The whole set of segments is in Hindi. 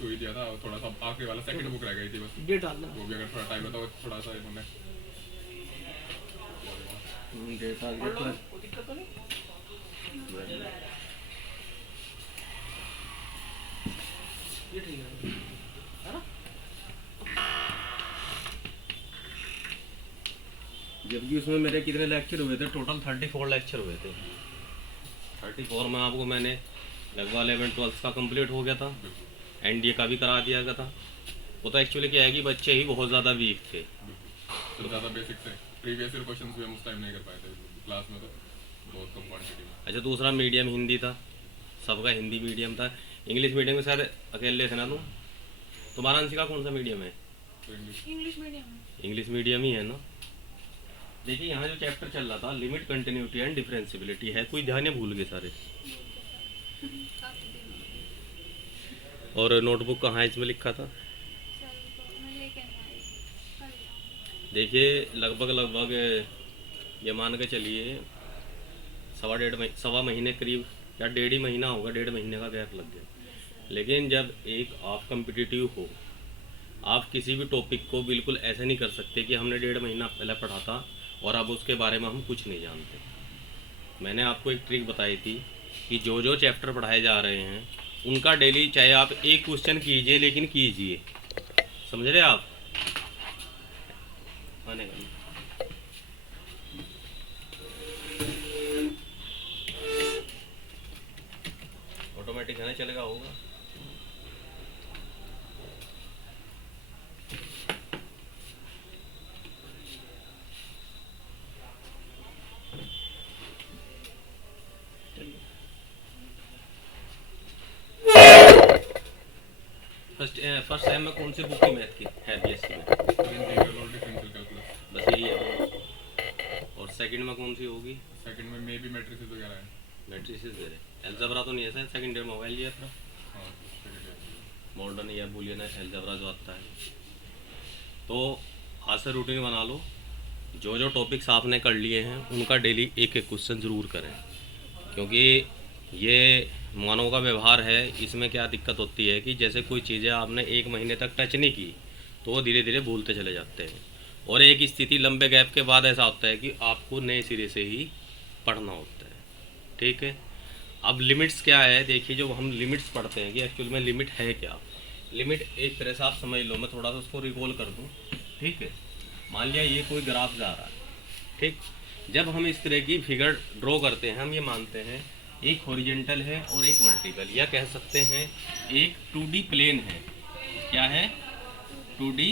शुरू ही दिया था, और थोड़ा सा आखिरी वाला सेकंड बुक रह गई थी बस, डेट डालना। वो भी अगर थोड़ा टाइम होता वो थोड़ा सा इन्होंने डेट आ पढ़ लो, गया कोई दिक्कत तो नहीं। ये ठीक है ना? जबकि उसमें मेरे कितने लेक्चर हुए थे, टोटल 34 लेक्चर हुए थे। 34 में आपको मैंने लगभग 11-12 का कंप्लीट हो गया था, एनडीए का भी करा दिया गया था। वो तो एक्चुअली क्या है कि बच्चे ही बहुत ज़्यादा वीक थे, तो ज़्यादा बेसिक से प्रीवियस ईयर क्वेश्चंस भी हम उस टाइम नहीं कर पाए थे क्लास में, तो बहुत कम क्वांटिटी में। अच्छा, दूसरा मीडियम हिंदी था, सबका हिंदी मीडियम था। इंग्लिश मीडियम में शायद अकेले थे ना तुम? तुम्हारा अंशिका कौन सा मीडियम है? तो इंग्लिश इंग्लिश मीडियम है। इंग्लिश मीडियम ही है ना। देखिए यहाँ जो चैप्टर चल रहा था लिमिट, कंटिन्यूटी एंड डिफरेंशियबिलिटी है, कोई ध्यान नहीं, भूल गए सारे। काफी दिन हो गए। और नोटबुक कहाँ है इसमें लिखा था? चल तो मैं लेके नहीं आई, कल लाऊंगी। देखिए लगभग ये मान के चलिए सवा महीने करीब, या 1.5 महीना होगा, 1.5 महीने का गैप लग गया। लेकिन जब एक आप कम्पिटिटिव हो, आप किसी भी टॉपिक को बिल्कुल ऐसे नहीं कर सकते कि हमने 1.5 महीना पहले पढ़ा था और अब उसके बारे में हम कुछ नहीं जानते। मैंने आपको एक ट्रिक बताई थी कि जो जो चैप्टर पढ़ाए जा रहे हैं उनका डेली चाहे आप एक क्वेश्चन कीजिए, लेकिन कीजिए, समझ रहे आप? आने का ऑटोमेटिक है ना, चलेगा, होगा। फर्स्ट टाइम में कौन सी बुक की मैथ की है बीएससी में? इंटीग्रल और डिफरेंशियल कैलकुलस। बस यही है। और सेकंड में कौन सी होगी? सेकंड में मे बी मैट्रिसेस वगैरह है। मैट्रिसेस दे रहे, अलजेब्रा तो नहीं है सर? सेकंड ईयर मोबाइल लिया था, हाँ सेकंड ईयर। मॉडर्न या बुलियन अलजेब्रा जो आता है। तो आज से रूटीन बना लो, जो जो टॉपिक्स आपने कर लिए हैं उनका डेली एक एक क्वेश्चन ज़रूर करें, क्योंकि ये मानव का व्यवहार है। इसमें क्या दिक्कत होती है कि जैसे कोई चीज़ें आपने 1 महीने तक टच नहीं की तो वो धीरे धीरे भूलते चले जाते हैं, और एक स्थिति लंबे गैप के बाद ऐसा होता है कि आपको नए सिरे से ही पढ़ना होता है। ठीक है, अब लिमिट्स क्या है? देखिए, जो हम लिमिट्स पढ़ते हैं कि एक्चुअल में लिमिट है क्या। लिमिट एक तरह से आप समझ लो, मैं थोड़ा सा उसको रिकॉल कर दूँ। ठीक है, मान लिया ये कोई ग्राफ जा रहा है, ठीक, जब हम इस तरह की फिगर ड्रॉ करते हैं हम ये मानते हैं एक हॉरिजेंटल है और एक वर्टिकल, या कह सकते हैं एक 2D प्लेन है। क्या है? 2D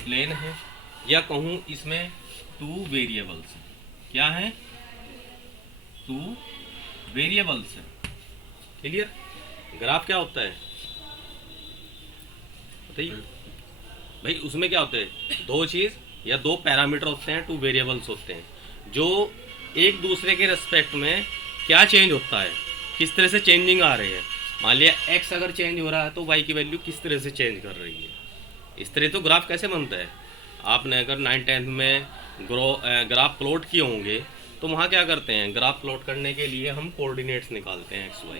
प्लेन है, या कहूँ इसमें 2 वेरिएबल्स। क्या है? 2 वेरिएबल्स है। क्लियर? ग्राफ क्या होता है बताइए भाई? उसमें क्या होते हैं? 2 चीज़ या 2 पैरामीटर होते हैं, 2 वेरिएबल्स होते हैं, जो एक दूसरे के रेस्पेक्ट में क्या चेंज होता है, किस तरह से चेंजिंग आ रही है। मान लिया x अगर चेंज हो रहा है तो y की वैल्यू किस तरह से चेंज कर रही है। इस तरह तो ग्राफ कैसे बनता है? आपने अगर 9th-10th में ग्राफ प्लॉट किए होंगे तो वहाँ क्या करते हैं? ग्राफ प्लॉट करने के लिए हम कोऑर्डिनेट्स निकालते हैं x y।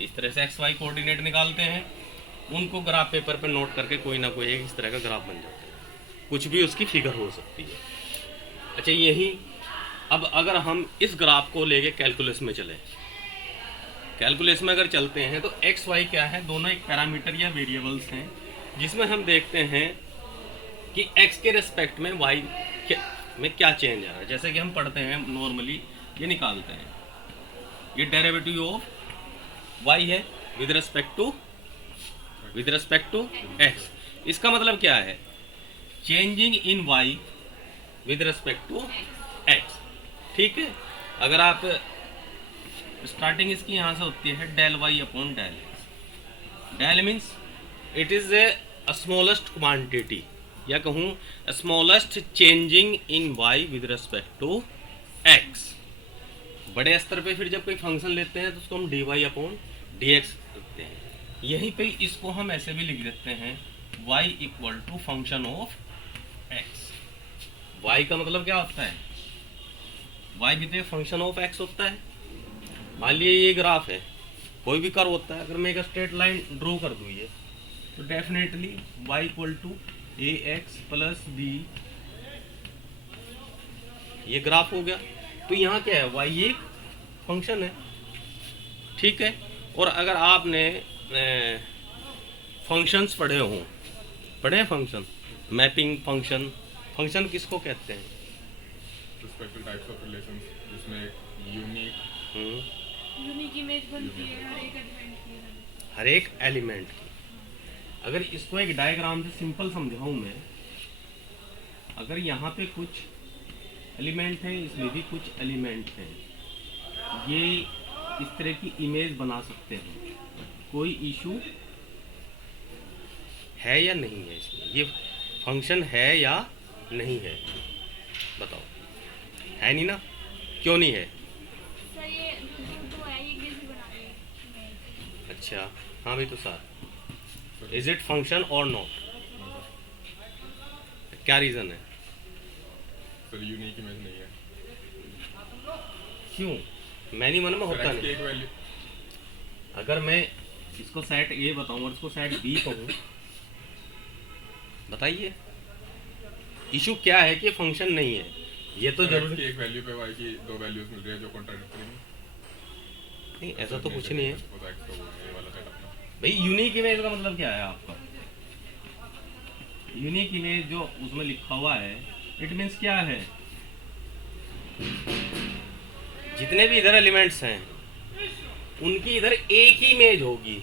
इस तरह से x y कोऑर्डिनेट निकालते हैं, उनको ग्राफ पेपर पर नोट करके कोई ना कोई एक इस तरह का ग्राफ बन जाता है, कुछ भी उसकी फिगर हो सकती है। अच्छा, यही अब अगर हम इस ग्राफ को लेके कैलकुलस में चलें, कैलकुलस में अगर चलते हैं तो एक्स वाई क्या है? दोनों एक पैरामीटर या वेरिएबल्स हैं, जिसमें हम देखते हैं कि एक्स के रेस्पेक्ट में वाई में क्या चेंज आ रहा है। जैसे कि हम पढ़ते हैं नॉर्मली, ये निकालते हैं, ये डेरिवेटिव ऑफ वाई है विद रिस्पेक्ट टू एक्स। इसका मतलब क्या है? Changing in y with respect to x. ठीक है, अगर आप स्टार्टिंग इसकी यहाँ से होती है del y upon del x. Del means it is a smallest quantity, या कहूँ smallest changing in y with respect to x. बड़े स्तर पे फिर जब कोई फंक्शन लेते हैं तो उसको हम d y upon d x लिखते हैं। यहीं पे इसको हम ऐसे भी लिख देते हैं y equal to function of x। y का मतलब क्या होता है? y भी तो फंक्शन ऑफ x होता है। मान लीजिए ये ग्राफ है, कोई भी कर्व होता है, अगर मैं एक स्ट्रेट लाइन ड्रॉ कर दूँ, ये तो definitely y equal to a x plus b, ये ग्राफ हो गया। तो यहाँ क्या है, y एक फंक्शन है, ठीक है। और अगर आपने फंक्शंस पढ़े हों, पढ़े हैं फंक्शन, मैपिंग फंक्शन, फंक्शन किसको कहते हैं? स्पेशल टाइप्स ऑफ रिलेशंस जिसमें यूनिक यूनिक इमेज बनती है हर एक एलिमेंट की। हर एक एलिमेंट की। अगर इसको एक डायग्राम से सिंपल समझाऊं मैं, अगर यहाँ पे कुछ एलिमेंट है, इसमें भी कुछ एलिमेंट हैं, ये इस तरह की इमेज बना सकते हैं, कोई इशू है या नहीं है इसमें? ये फंक्शन है या नहीं है, बताओ। है नहीं ना, क्यों नहीं है? सर ये तो है ये कैसे बना रहे हैं? अच्छा हाँ भाई, तो सर इज इट फंक्शन और नॉट? क्या रीज़न है? सर यूनिक इमेज नहीं है। क्यों? मैनी मन में होता सर, x की नहीं। एक वैल्यू, अगर मैं इसको सेट ए बताऊं और इसको सेट बी कहूं, बताइए इशू क्या है कि फंक्शन नहीं है? ये तो सर, x जरूरी की एक वैल्यू पे y की दो वैल्यूज मिल रही है जो कॉन्ट्राडिक्टरी नहीं। नहीं, ऐसा तो कुछ नहीं है वो तो x का वो है, ये वाला सेट अपना। भाई। यूनिक इमेज का मतलब क्या है आपका? यूनिक इमेज जो उसमें लिखा हुआ है, इट मीन्स क्या है? जितने भी इधर एलिमेंट्स हैं उनकी इधर एक ही इमेज होगी,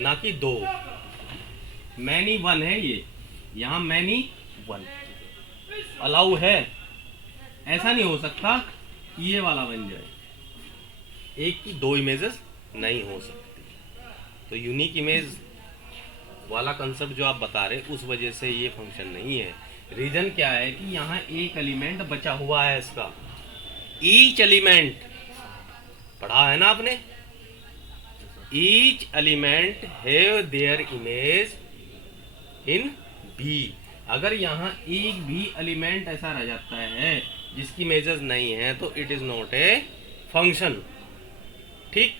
ना कि दो। मैनी वन है ये, यहाँ मैनी वन अलाउ है। ऐसा नहीं हो सकता कि ये वाला बन जाए, एक की दो इमेजेस नहीं हो सकती। तो यूनिक इमेज वाला कंसेप्ट जो आप बता रहे, उस वजह से ये फंक्शन नहीं है। रीजन क्या है कि यहाँ एक एलिमेंट बचा हुआ है इसका। ईच एलिमेंट पढ़ा है ना आपने? Each element have their image in b. अगर यहाँ एक भी एलिमेंट ऐसा रह जाता है जिसकी इमेजेस नहीं है, तो it is not a function. ठीक,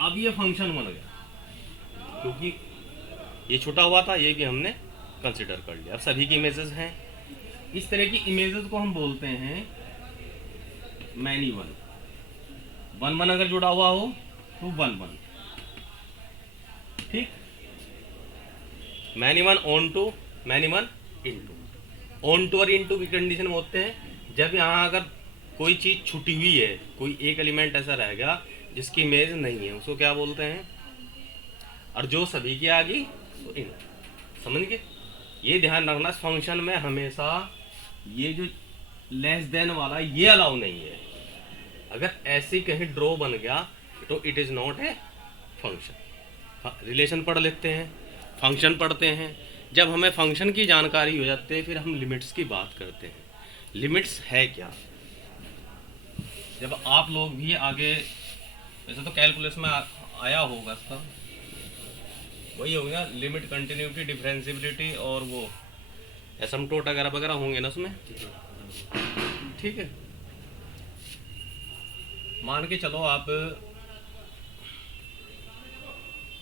अब ये फंक्शन बन गया क्योंकि ये छुटा हुआ था, ये भी हमने कंसिडर कर लिया। अब सभी की इमेजेस हैं। इस तरह की इमेजेस को हम बोलते हैं मैनी वन। वन वन अगर जुड़ा हुआ हो तो वन वन, ठीक। Many one onto, many one into. Onto और इन टू की कंडीशन में होते हैं जब यहाँ अगर कोई चीज़ छुटी हुई है, कोई एक एलिमेंट ऐसा रह गया जिसकी इमेज नहीं है, उसको क्या बोलते हैं? और जो सभी की आ गई तो इन। समझ गए? ये ध्यान रखना, फंक्शन में हमेशा ये जो लेस देन वाला ये अलाउ नहीं है। अगर ऐसे कहीं ड्रॉ बन गया तो it is not a function. Relation पढ़ लेते हैं, फंक्शन पढ़ते हैं। जब हमें फंक्शन की जानकारी हो जाती है, फिर हम लिमिट्स की बात करते हैं। लिमिट्स है क्या? जब आप लोग भी आगे, वैसे तो कैलकुलस में आया होगा इसका, वही हो गया लिमिट, कंटिन्यूटी, डिफरेंशियबिलिटी और वो एसिम्पटोट वगैरह वगैरह होंगे ना उसमें, ठीक है। मान के चलो आप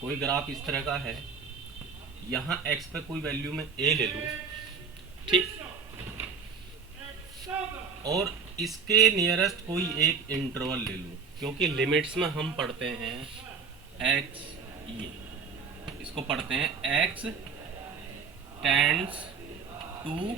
कोई ग्राफ इस तरह का है, यहाँ x पे कोई वैल्यू में a ले लूँ, ठीक, और इसके नियरेस्ट कोई एक इंटरवल ले लूँ, क्योंकि लिमिट्स में हम पढ़ते हैं x, ये इसको पढ़ते हैं x टेंड्स टू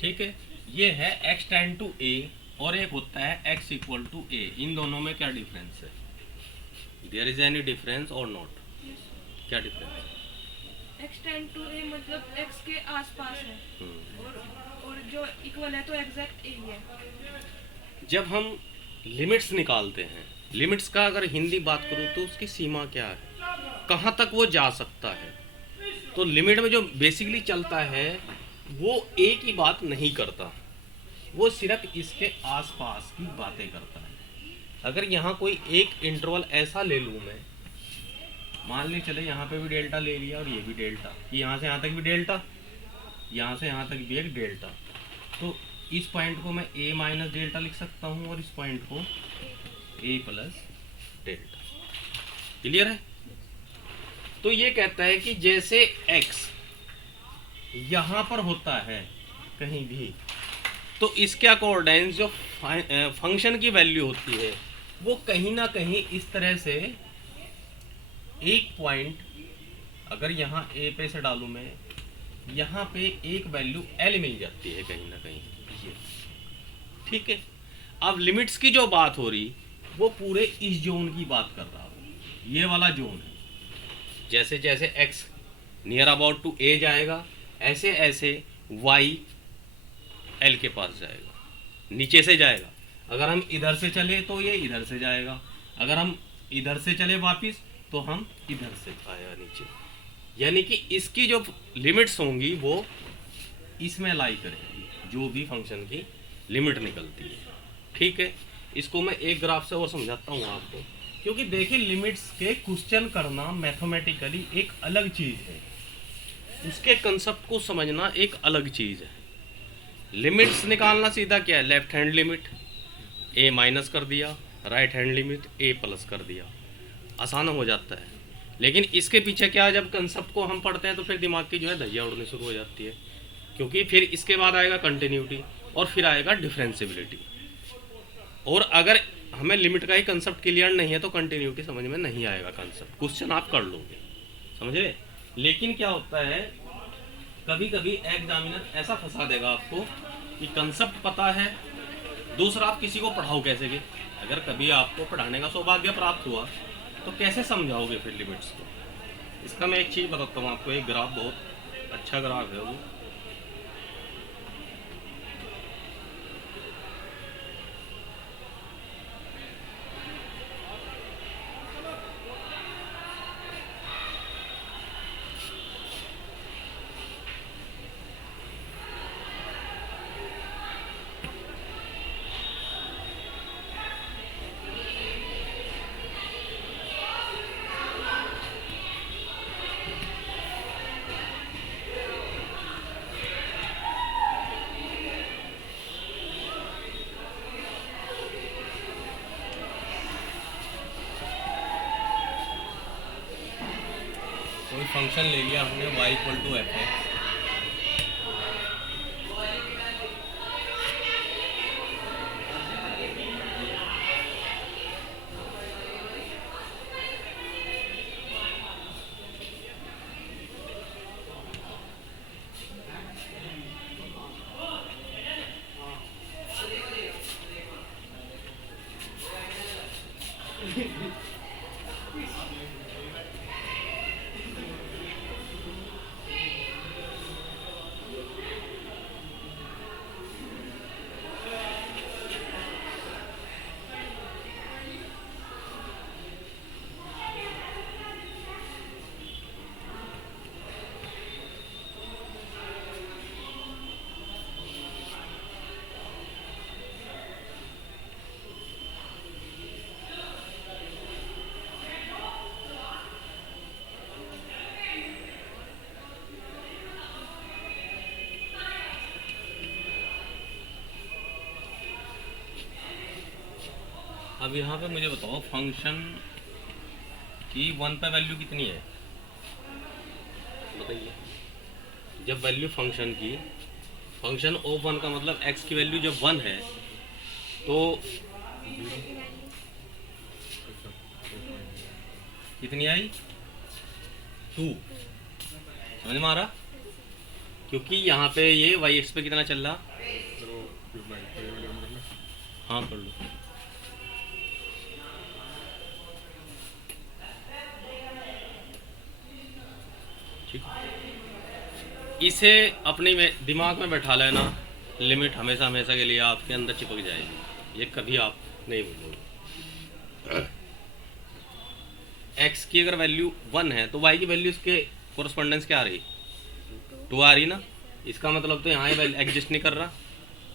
ठीक है। ये है x टेंड टू a और एक होता है x इक्वल टू a। इन दोनों में क्या डिफरेंस है? देयर इज एनी डिफरेंस और नॉट? क्या डिफरेंस है? x टेंड टू a मतलब x के आसपास है, और जो इक्वल है तो एग्जैक्ट यही है। जब हम लिमिट्स निकालते हैं, लिमिट्स का अगर हिंदी बात करूँ तो उसकी सीमा क्या है, कहाँ तक वो जा सकता है। तो लिमिट में जो बेसिकली चलता है वो एक ही बात नहीं करता, वो सिर्फ इसके आसपास की बातें करता है। अगर यहाँ कोई एक इंटरवल ऐसा ले लूँ मैं, मान ली चले यहाँ पे भी डेल्टा ले लिया और ये भी डेल्टा, यहाँ से यहाँ तक भी डेल्टा, यहाँ से यहाँ तक भी एक डेल्टा, तो इस पॉइंट को मैं a माइनस डेल्टा लिख सकता हूँ और इस पॉइंट को a प्लस डेल्टा। क्लियर है? तो ये कहता है कि जैसे x यहाँ पर होता है कहीं भी, तो इसके अकॉर्डिंग जो फंक्शन की वैल्यू होती है वो कहीं ना कहीं इस तरह से एक पॉइंट, अगर यहाँ a पे से डालूं मैं, यहाँ पे एक वैल्यू l मिल जाती है कहीं ना कहीं, ये ठीक है। अब लिमिट्स की जो बात हो रही वो पूरे इस जोन की बात कर रहा हूँ, ये वाला जोन है। जैसे जैसे x near about to a जाएगा, ऐसे ऐसे y l के पास जाएगा, नीचे से जाएगा। अगर हम इधर से चले तो ये इधर से जाएगा, अगर हम इधर से चले वापिस तो हम इधर से आएगा नीचे। यानी कि इसकी जो लिमिट्स होंगी वो इसमें लाई करेंगी, जो भी फंक्शन की लिमिट निकलती है। ठीक है, इसको मैं एक ग्राफ से और समझाता हूँ आपको, क्योंकि देखिए लिमिट्स के क्वेश्चन करना मैथमेटिकली एक अलग चीज़ है, उसके कंसेप्ट को समझना एक अलग चीज़ है। लिमिट्स निकालना सीधा क्या है, left hand limit a minus कर दिया, right hand limit a plus कर दिया, आसान हो जाता है। लेकिन इसके पीछे क्या है, जब कंसेप्ट को हम पढ़ते हैं तो फिर दिमाग की जो है धज्जियाँ उड़नी शुरू हो जाती है, क्योंकि फिर इसके बाद आएगा कंटिन्यूटी और फिर आएगा डिफरेंशियबिलिटी। और अगर हमें लिमिट का ही कंसेप्ट क्लियर नहीं है तो कंटिन्यूटी समझ में नहीं आएगा। कंसेप्ट क्वेश्चन आप कर लोगे, समझ रहे। लेकिन क्या होता है, कभी कभी एग्जामिनर ऐसा फंसा देगा आपको कि कंसेप्ट पता है, दूसरा आप किसी को पढ़ाओ कैसे के। अगर कभी आपको पढ़ाने का सौभाग्य प्राप्त हुआ तो कैसे समझाओगे फिर लिमिट्स को। इसका मैं एक चीज़ बताता हूँ आपको, एक ग्राफ, बहुत अच्छा ग्राफ है वो। कोई फंक्शन ले लिया हमने y equal to f x, अब यहाँ पे मुझे बताओ फंक्शन की 1 पे वैल्यू कितनी है, बताइए। जब वैल्यू फंक्शन की, फंक्शन ऑफ 1 का मतलब x की वैल्यू जब 1 है तो कितनी आई, 2। समझ में आ रहा, क्योंकि यहाँ पे ये y एक्स पे कितना चल रहा। हाँ कर लो। इसे अपने में दिमाग में बैठा लेना लिमिट हमेशा हमेशा के लिए आपके अंदर चिपक जाएगी, ये कभी आप नहीं भूलोगे। एक्स की अगर वैल्यू 1 है तो वाई की वैल्यू इसके कोरस्पोंडेंस क्या आ रही, 2 आ रही ना। इसका मतलब तो यहाँ वैल्यू एग्जिस्ट नहीं कर रहा,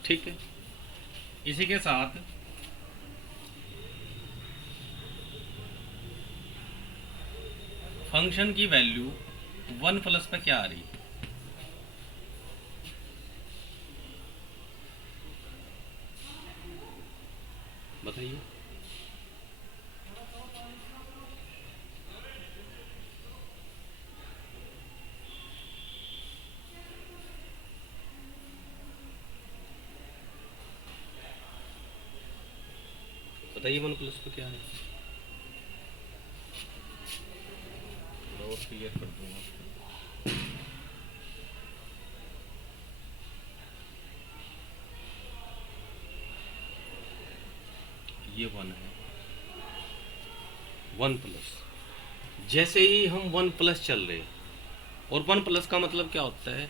ठीक है। इसी के साथ फंक्शन की वैल्यू 1 प्लस पे क्या आ रही, बताइए। बताइए 1 प्लस पे क्या है, और क्लियर कर दूंगा। ये 1 है, 1 प्लस। जैसे ही हम 1 प्लस चल रहे, और 1 प्लस का मतलब क्या होता है,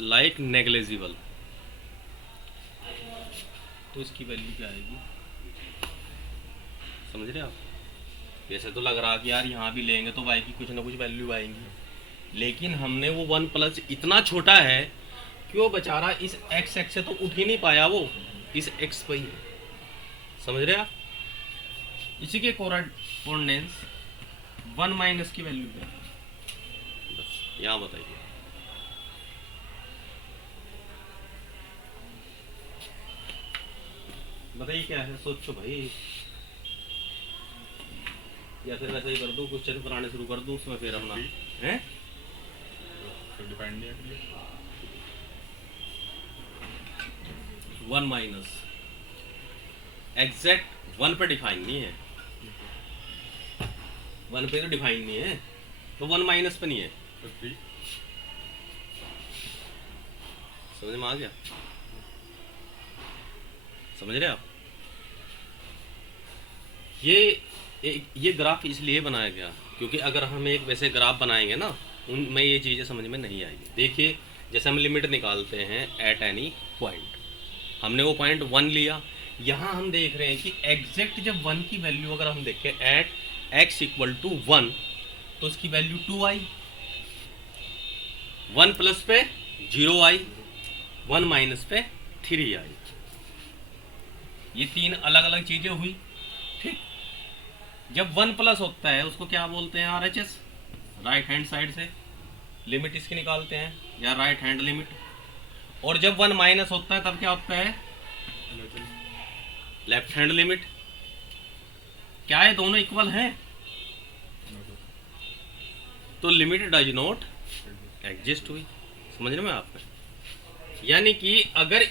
लाइक नेग्लेजिबल, तो इसकी वैल्यू क्या आएगी, समझ रहे आप। वैसे तो लग रहा कि यार यहाँ भी लेंगे तो y की कुछ ना कुछ वैल्यू आएंगी, लेकिन हमने वो 1 प्लस इतना छोटा है कि वो बेचारा इस x से तो उठ ही नहीं पाया, वो इस x पर ही, समझ रहे आप। इसी के कोरेस्पोंडेंस 1 माइनस की वैल्यू क्या है, बस यहाँ बताइए। बताइए क्या है, सोचो भाई, या फिर वैसे ही कर दूं, क्वेश्चन बनाने शुरू कर दूं, उसमें फिर अपना है तो डिपेंड नहीं है। 1 माइनस एग्जैक्ट 1 पे डिफाइन नहीं है, 1 पे तो डिफाइन नहीं है, तो 1 माइनस पे नहीं है, तो 3 समझ में आ गया, समझ रहे आप। ये ग्राफ इसलिए बनाया गया क्योंकि अगर हम एक वैसे ग्राफ बनाएंगे ना, उनमें ये चीज़ें समझ में नहीं आएगी। देखिए जैसे हम लिमिट निकालते हैं एट एनी पॉइंट, हमने वो पॉइंट 1 लिया, यहाँ हम देख रहे हैं कि एग्जैक्ट जब 1 की वैल्यू अगर हम देखें एट x इक्वल टू 1, तो उसकी वैल्यू 2 आई, 1 प्लस पे 0 आई, 1 माइनस पे 3 आई। ये 3 अलग अलग चीज़ें हुई, ठीक। जब 1 प्लस होता है उसको क्या बोलते हैं, RHS, राइट हैंड साइड से लिमिट इसकी निकालते हैं, या राइट हैंड लिमिट। और जब 1 माइनस होता है तब क्या होता है, लेफ्ट हैंड लिमिट। क्या है, दोनों इक्वल हैं, तो लिमिट डज नॉट एग्जिस्ट हुई, समझने में आपको। यानी कि अगर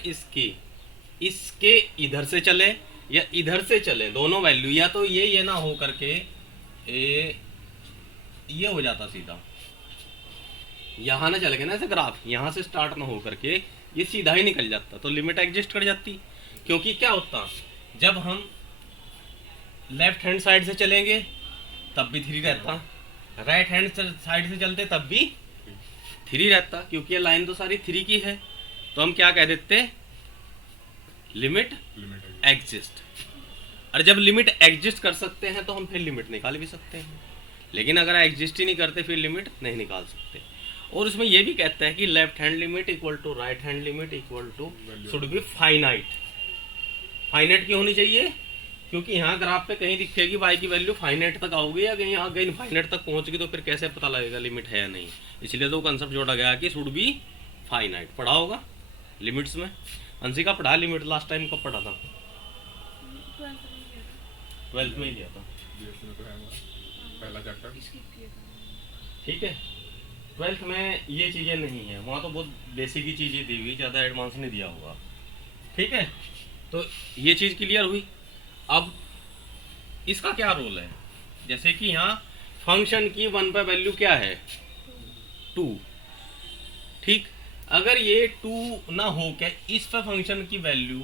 इसके इधर से चले या इधर से चले, दोनों वैल्यू, या तो ये ना हो करके ये हो जाता सीधा, यहाँ ना चले गए ना ऐसे ग्राफ, यहाँ से स्टार्ट ना हो करके ये सीधा ही निकल जाता, तो लिमिट एग्जिस्ट कर जाती। क्योंकि क्या होता, जब हम लेफ्ट हैंड साइड से चलेंगे तब भी 3 रहता, राइट हैंड साइड से चलते तब भी 3 रहता, क्योंकि ये लाइन तो सारी 3 की है। तो हम क्या कह देते, लिमिट एग्जिस्ट। और जब लिमिट एग्जिस्ट कर सकते हैं तो हम फिर लिमिट निकाल भी सकते हैं, लेकिन अगर एग्जिस्ट ही नहीं करते फिर लिमिट नहीं निकाल सकते। और उसमें यह भी कहता है कि left hand limit equal to right hand limit equal to should be finite. Finite क्यों होनी चाहिए, क्योंकि यहाँ ग्राफ पे कहीं दिखेगी y की वैल्यू फाइनाइट तक आओगी, या कहीं आगे इनफाइनाइट तक पहुँच गई, तो फिर कैसे पता लगेगा लिमिट है या नहीं। इसलिए तो कंसेप्ट जोड़ा गया कि शुड बी फाइनाइट। पढ़ा होगा लिमिट्स में, अंशिका पढ़ा लिमिट, लास्ट टाइम कब पढ़ा था, 12th में ही लिया था, BSc में तो है हमारा पहला चैप्टर। ठीक है। 12th में ये चीज़ें नहीं है, वहाँ तो बहुत बेसिक ही चीज़ें दी हुई, ज़्यादा एडवांस नहीं दिया हुआ, ठीक है। तो ये चीज़ क्लियर हुई। अब इसका क्या रोल है, जैसे कि यहाँ फंक्शन की 1 पे वैल्यू क्या है, 2, ठीक। अगर ये 2 ना हो के इस पे फंक्शन की वैल्यू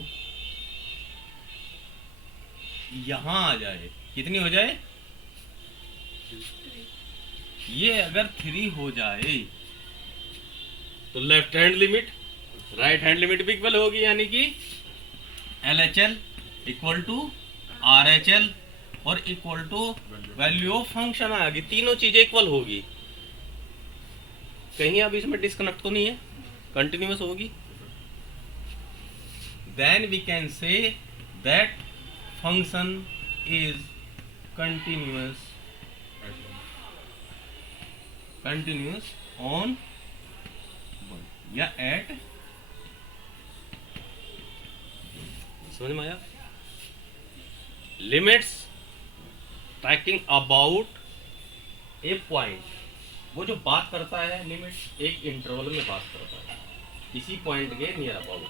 यहाँ आ जाए, कितनी हो जाए, ये अगर 3 हो जाए तो left hand limit right hand limit भी इक्वल होगी, यानी कि LHL इक्वल टू RHL और equal to value of function आ गई। तीनों चीजें इक्वल होगी। कहीं अब इसमें डिस्कनेक्ट तो नहीं है, कंटिन्यूअस होगी। Then we can say that function is continuous on या एट, समझ में आया? Limits talking about a point, वो जो बात करता है लिमिट एक इंटरवल में बात करता है, इसी पॉइंट के नियर अबाउट,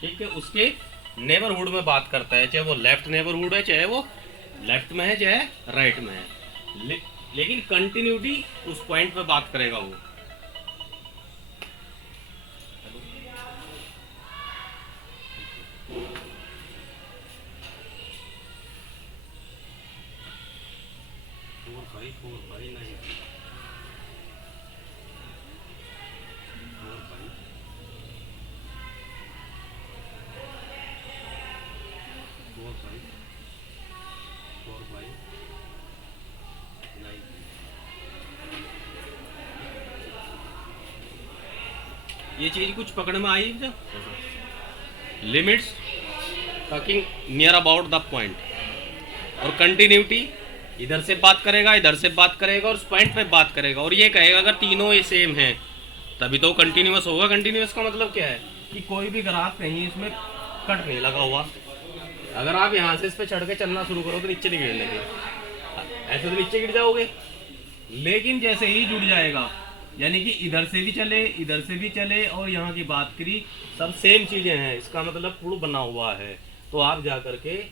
ठीक है, उसके नेबरहुड में बात करता है, चाहे वो लेफ्ट नेबरहुड है, चाहे वो लेफ्ट में है, चाहे राइट में है, लेकिन कंटिन्यूटी उस पॉइंट पे बात करेगा वो। नहीं ये चीज कुछ पकड़ में आई? Limits talking near about the point, और कंटिन्यूटी इधर से बात करेगा, इधर से बात करेगा और उस पॉइंट पे बात करेगा, और ये कहेगा अगर तीनों ये सेम हैं तभी तो कंटिन्यूअस होगा। कंटिन्यूअस का मतलब क्या है कि कोई भी ग्राफ कहीं इसमें कट नहीं लगा हुआ। अगर आप यहाँ से इस पे चढ़ के चलना शुरू करो तो नीचे नहीं गिरने के, ऐसे तो नीचे गिर जाओगे। लेकिन जैसे ही जुड़ जाएगा, यानी कि इधर से भी चले, इधर से भी चले, और यहाँ की बात करी, सब सेम चीजें हैं, इसका मतलब पूर्ण बना हुआ है, तो आप जा करके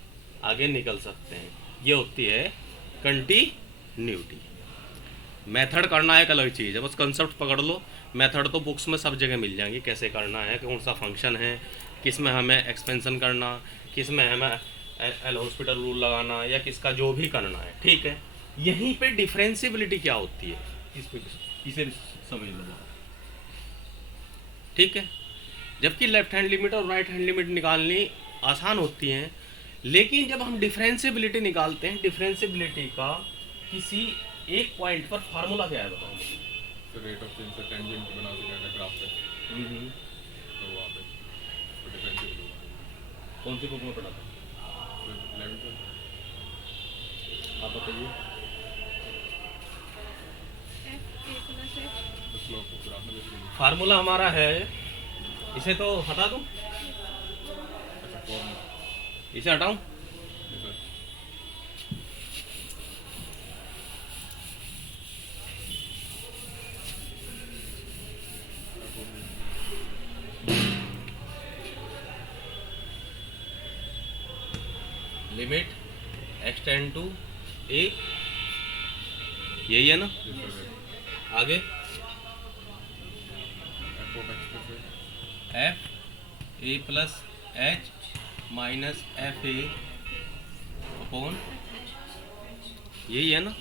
आगे निकल सकते हैं। ये होती है कंटिन्यूटी। मेथड करना एक अलग चीज़ है, बस कंसेप्ट पकड़ लो। मेथड तो बुक्स में सब जगह मिल जाएंगी, कैसे करना है, कौन सा फंक्शन है, किस में हमें एक्सपेंशन करना, किस में हमें एल हॉस्पिटल रूल लगाना, या किसका जो भी करना है, ठीक है। यहीं पे डिफरेंशियबिलिटी क्या होती है, इसे समझ लो, ठीक है। जबकि लेफ्ट हैंड लिमिट और राइट हैंड लिमिट निकालनी आसान होती हैं, लेकिन जब हम डिफरेंशियबिलिटी निकालते हैं, डिफरेंशियबिलिटी का किसी एक पॉइंट पर फार्मूला क्या है बताओ? रेट ऑफ चेंज से टेंजेंट बना सकेगा ग्राफ पे, तो वहाँ पे डिफरेंशियल होगा। कौन सी बुक में पढ़ा था? आप बताइए। फार्मूला हमारा है, इसे तो हटा दूं, इसे हटाऊं? लिमिट एक्सटेंड टू ए, यही है ना? आगे F A plus H minus F A upon, यही है ना?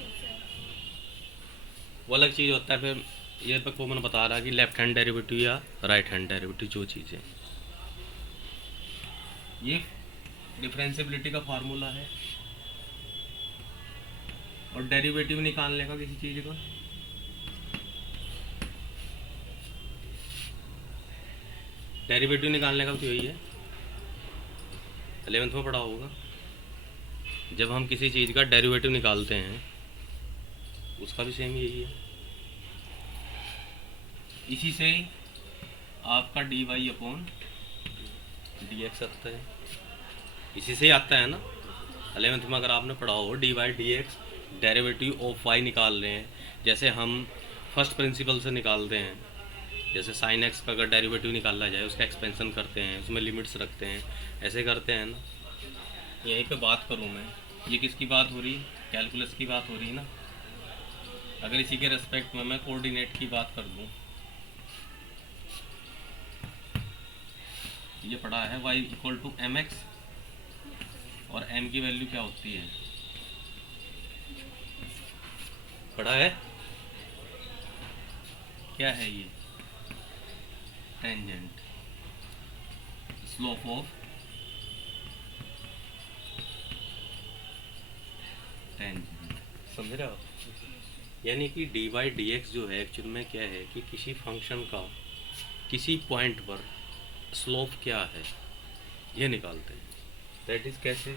वो अलग चीज़ होता है। फिर ये पे को मैंने बता रहा कि लेफ्ट हैंड डेरिवेटिव या राइट हैंड डेरिवेटिव जो चीज़ है, ये डिफरेंशियबिलिटी का फार्मूला है। और डेरिवेटिव निकालने का किसी चीज़ का, डेरिवेटिव निकालने का तो यही है, 11th में पढ़ा होगा। जब हम किसी चीज़ का डेरिवेटिव निकालते हैं उसका भी सेम यही है। इसी से आपका dy अपॉन dx आता है, इसी से ही आता है ना। 11th में अगर आपने पढ़ा हो dy dx derivative of y निकाल रहे हैं, जैसे हम फर्स्ट प्रिंसिपल से निकालते हैं, जैसे साइन एक्स का अगर डेरिवेटिव निकाला जाए उसका एक्सपेंशन करते हैं, उसमें लिमिट्स रखते हैं, ऐसे करते हैं ना। यहीं पे बात करूँ मैं, ये किसकी बात हो रही है? कैलकुलस की बात हो रही है ना। अगर इसी के रेस्पेक्ट में मैं कोऑर्डिनेट की बात कर दूँ, ये पढ़ा है y equal to m x, और m की वैल्यू क्या होती है, पढ़ा है? क्या है ये? टेंजेंट। Slope of tangent. समझ रहे हो? यानी कि dy dx जो है एक्चुअल में क्या है कि किसी फंक्शन का किसी पॉइंट पर स्लोप क्या है ये निकालते हैं। दैट इज कैसे?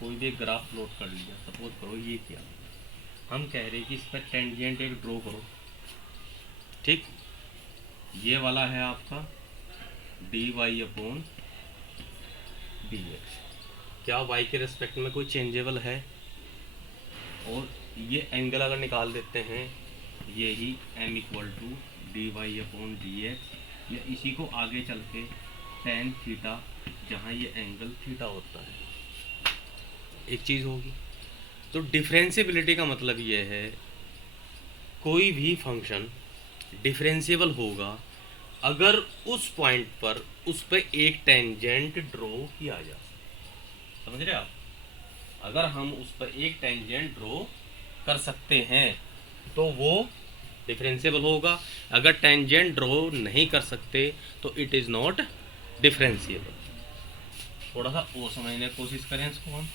कोई भी एक ग्राफ प्लॉट कर लिया, सपोज करो ये क्या, हम कह रहे हैं कि इस पर टेंजेंट एक ड्रॉ करो, ठीक। ये वाला है आपका dy अपॉन dx। क्या y के रिस्पेक्ट में कोई चेंजेबल है? और ये एंगल अगर निकाल देते हैं, ये ही m equal to dy upon dx, या इसी को आगे चल के tan थीटा, जहाँ ये एंगल थीटा होता है, एक चीज़ होगी। तो डिफरेंशियबिलिटी का मतलब ये है कोई भी फंक्शन डिफरेंशियबल होगा अगर उस पॉइंट पर उस पर एक टेंजेंट ड्रॉ किया जा। समझ रहे आप? अगर हम उस पर एक टेंजेंट ड्रॉ कर सकते हैं तो वो डिफरेंशियबल होगा। अगर टेंजेंट ड्रॉ नहीं कर सकते तो इट इज़ नॉट डिफरेंशियबल। थोड़ा सा और समझने की कोशिश करें इसको हम।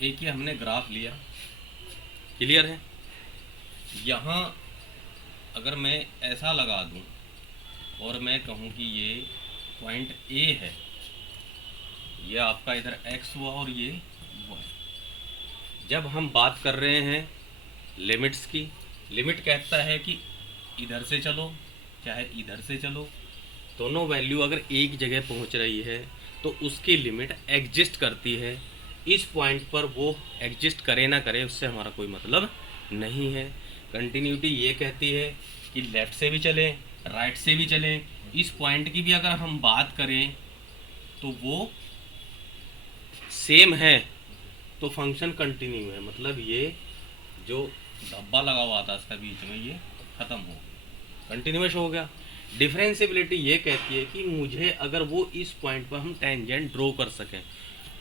एक ही हमने ग्राफ लिया, क्लियर है? यहाँ अगर मैं ऐसा लगा दूं और मैं कहूं कि ये पॉइंट A है, ये आपका इधर x हुआ और ये y। जब हम बात कर रहे हैं लिमिट्स की, लिमिट कहता है कि इधर से चलो चाहे इधर से चलो, दोनों वैल्यू अगर एक जगह पहुंच रही है तो उसकी लिमिट एग्जिस्ट करती है। इस पॉइंट पर वो एग्जिस्ट करे ना करे उससे हमारा कोई मतलब नहीं है। कंटिन्यूटी ये कहती है कि लेफ़्ट से भी चलें राइट से भी चलें। इस पॉइंट की भी अगर हम बात करें तो वो सेम है तो फंक्शन कंटिन्यू है। मतलब ये जो डब्बा लगा हुआ था इसका बीच में ये ख़त्म हो गया, कंटिन्यूस हो गया। डिफरेंशियबिलिटी ये कहती है कि मुझे अगर वो इस पॉइंट पर हम टेंजेंट ड्रॉ कर सकें,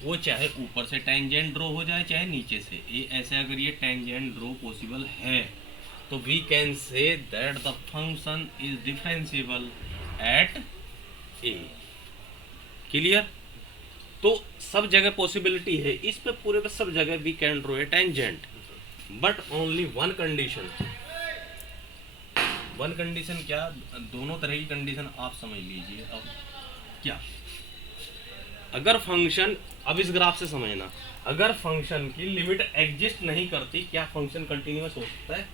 वो चाहे ऊपर से टेंजेंट ड्रॉ हो जाए चाहे नीचे से, ये ऐसे अगर ये टेंजेंट ड्रॉ पॉसिबल है तो we can say that the function is differentiable at a. Clear? तो सब जगह पॉसिबिलिटी है, इस पे पूरे पे सब जगह we can draw a tangent, but only one condition. One condition क्या? दोनों तरह की कंडीशन आप समझ लीजिए। अब क्या? अगर फंक्शन, अब इस ग्राफ से समझना, अगर फंक्शन की लिमिट एग्जिस्ट नहीं करती क्या फंक्शन कंटिन्यूअस हो सकता है?